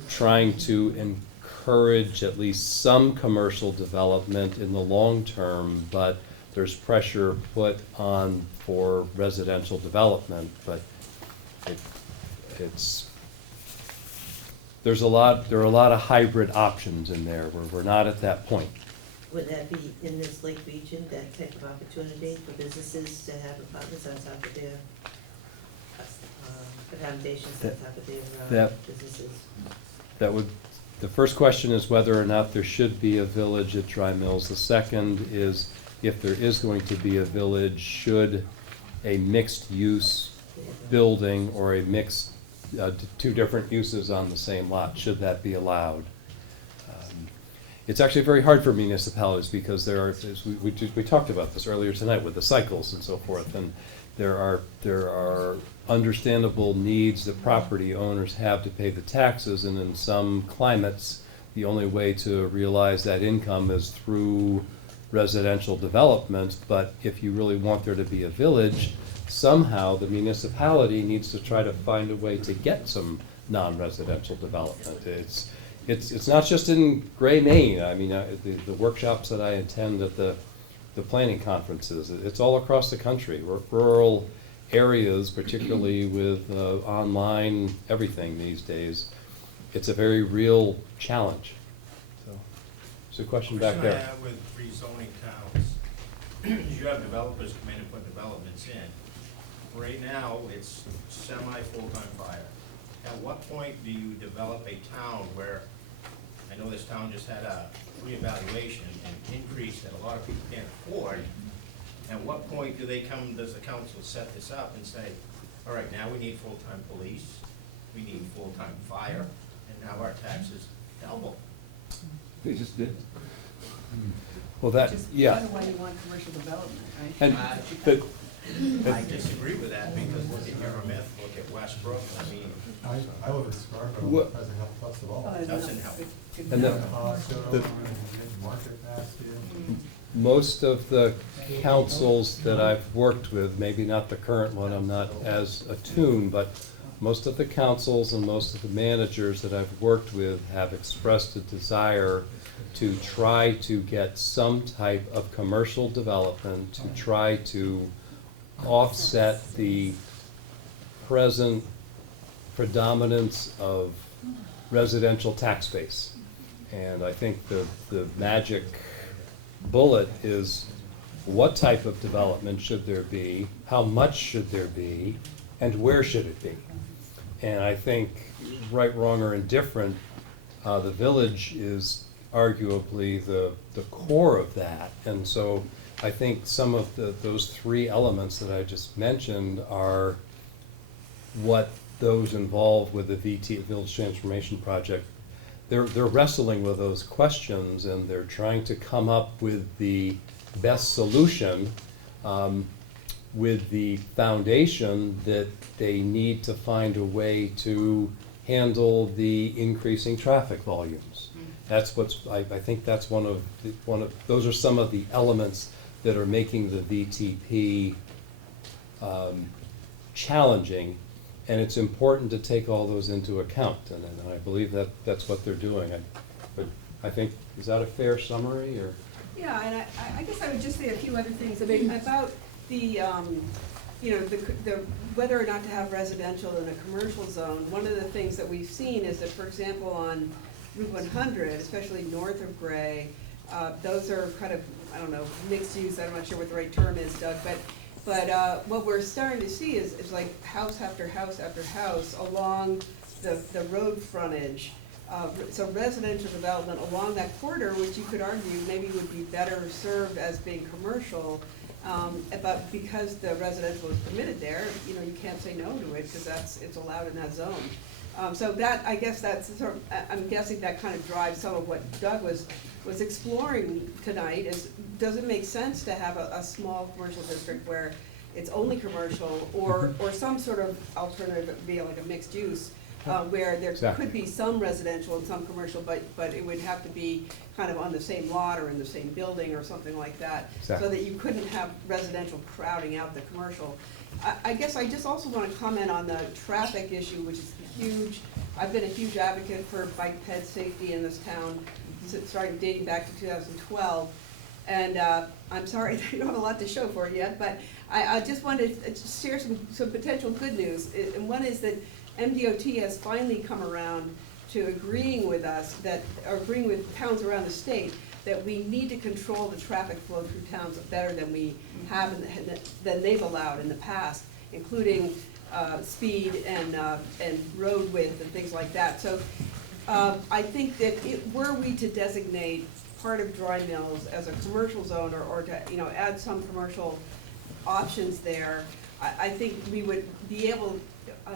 trying to encourage at least some commercial development in the long term, but there's pressure put on for residential development, but there are a lot of hybrid options in there where we're not at that point. Would that be in this lake region, that type of opportunity for businesses to have apartments on top of their, accommodations on top of their businesses? The first question is whether or not there should be a village at Dry Mills. The second is, if there is going to be a village, should a mixed-use building or a mixed, two different uses on the same lot, should that be allowed? It's actually very hard for municipalities because there are, we talked about this earlier tonight with the cycles and so forth, and there are understandable needs that property owners have to pay the taxes, and in some climates, the only way to realize that income is through residential development. But if you really want there to be a village, somehow the municipality needs to try to find a way to get some non-residential development. It's not just in Gray, Maine. I mean, the workshops that I attend at the planning conferences, it's all across the country. Rural areas, particularly with online everything these days, it's a very real challenge. So, there's a question back there. I have with rezoning towns, you have developers come in and put developments in. Right now, it's semi-full-time fire. At what point do you develop a town where, I know this town just had a reevaluation and increase that a lot of people can't afford. At what point does the council set this up and say, all right, now we need full-time police, we need full-time fire, and now our taxes double? They just did. Well, that, yeah. That's why you want commercial development, right? And I disagree with that, because look at Yarmouth, look at Westbrook, I mean. I live in Scarborough, What- it doesn't help us at all. Doesn't help. And the- Market basket. most of the councils that I've worked with, maybe not the current one, I'm not as attuned, but most of the councils and most of the managers that I've worked with have expressed a desire to try to get some type of commercial development to try to offset the present predominance of residential tax base. And I think the magic bullet is, what type of development should there be, how much should there be, and where should it be? And I think, right, wrong, or indifferent, the village is arguably the core of that. And so I think some of those three elements that I just mentioned are what those involved with the VT, Village Transformation Project, they're wrestling with those questions, and they're trying to come up with the best solution with the foundation that they need to find a way to handle the increasing traffic volumes. That's I think that's one of those are some of the elements that are making the VTP challenging, and it's important to take all those into account, and I believe that's what they're doing. But I think, is that a fair summary, or? Yeah, and I guess I would just say a few other things about the, you know, the whether or not to have residential in a commercial zone. One of the things that we've seen is that, for example, on Route 100, especially north of Gray, those are kind of, I don't know, mixed use, I'm not sure what the right term is, Doug, but what we're starting to see is like house after house after house along the road frontage. So residential development along that corridor, which you could argue maybe would be better served as being commercial, but because the residential is permitted there, you know, you can't say no to it, because it's allowed in that zone. So that, I guess that's sort of, I'm guessing that kind of drives some of what Doug was exploring tonight, is, does it make sense to have a small commercial district where it's only commercial, or some sort of alternative, via like a mixed use, where there Exactly. could be some residential and some commercial, but it would have to be kind of on the same lot or in the same building or something like that. Exactly. So that you couldn't have residential crowding out the commercial. I guess I just also want to comment on the traffic issue, which is huge. I've been a huge advocate for bike ped safety in this town, starting dating back to 2012. And I'm sorry that you don't have a lot to show for it yet, but I just wanted to share some potential good news. And one is that MDOT has finally come around to agreeing with us, or agreeing with towns around the state, that we need to control the traffic flow through towns better than we have, than they've allowed in the past, including speed and road width and things like that. So I think that were we to designate part of Dry Mills as a commercial zone, or to, you know, add some commercial options there, I think we would be able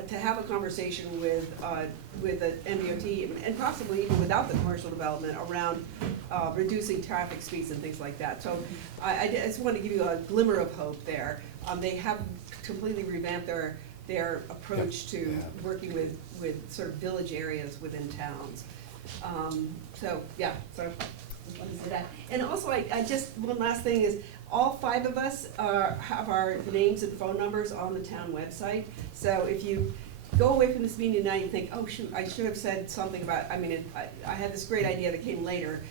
to have a conversation with the MDOT, and possibly even without the commercial development, around reducing traffic speeds and things like that. So I just want to give you a glimmer of hope there. They have completely revamped their approach to working with sort of village areas within towns. So, yeah, so just wanted to say that. And also, I just, one last thing is, all 5 of us have our names and phone numbers on the town website. So if you go away from this meeting tonight and think, oh shoot, I should have said something about, I mean, I had this great idea that came later,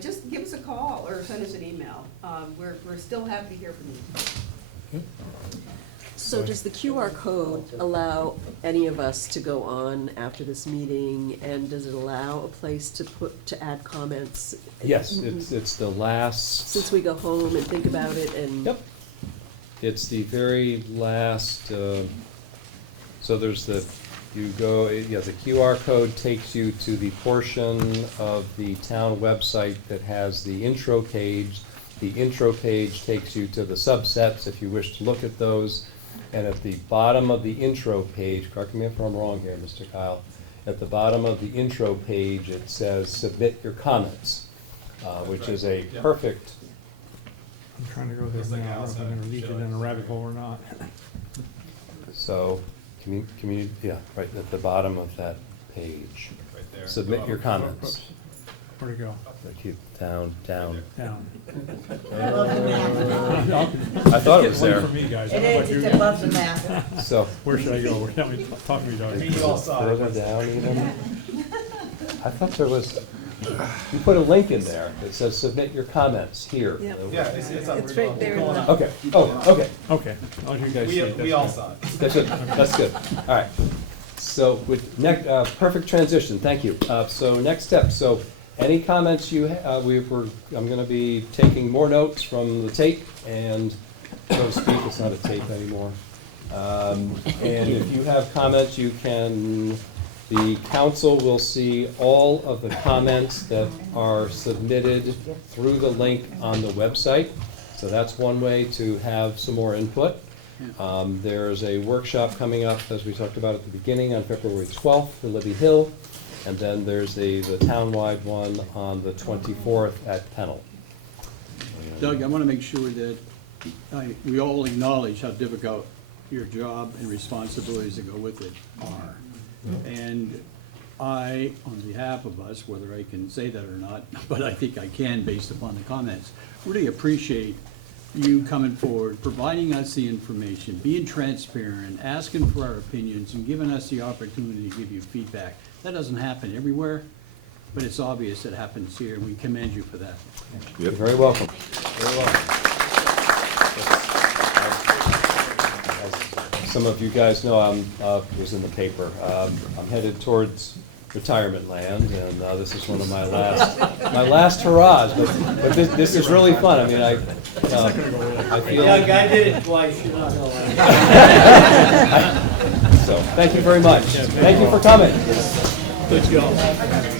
just give us a call or send us an email. We're still happy to hear from you. So does the QR code allow any of us to go on after this meeting, and does it allow a place to add comments? Yes, it's the last. Since we go home and think about it and. Yep. It's the very last, so there's the QR code takes you to the portion of the town website that has the intro page. The intro page takes you to the subsets if you wish to look at those. And at the bottom of the intro page, correct me if I'm wrong here, Mr. Kyle, at the bottom of the intro page, it says submit your comments, which is a perfect. I'm trying to go there now, I don't know if I'm gonna lead you down a rabbit hole or not. So, yeah, right at the bottom of that page. Right there. Submit your comments. Where'd it go? Keep down. Down. I love the map. I thought it was there. From me, guys. I It don't know is, about you it's guys. above the map. So. Where should I go? Tell me, talk to me, Doug. Further down even? I thought there was, you put a link in there that says submit your comments here. Yep. Yeah, it's on. It's right there in the. Okay, oh, okay. Okay, I'll let you guys see it. We all saw it. That's good, that's good. All right. So with perfect transition, thank you. So next step, so any comments you, I'm gonna be taking more notes from the tape, and so to speak, it's not a tape anymore. And if you have comments, you can, the council will see all of the comments that are submitted through the link on the website. So that's one way to have some more input. There's a workshop coming up, as we talked about at the beginning, on February 12th for Libby Hill. And then there's the townwide one on the 24th at Pennell. Doug, I want to make sure that we all acknowledge how difficult your job and responsibilities that go with it are. And I, on behalf of us, whether I can say that or not, but I think I can based upon the comments, really appreciate you coming forward, providing us the information, being transparent, asking for our opinions, and giving us the opportunity to give you feedback. That doesn't happen everywhere, but it's obvious it happens here, and we commend you for that. You're very welcome. Very welcome. As some of you guys know, I was in the paper. I'm headed towards retirement land, and this is one of my last hurrahs. But this is really fun. I mean, I feel. Doug, I did it twice, you're not gonna like it. So, thank you very much. Thank you for coming. Good job.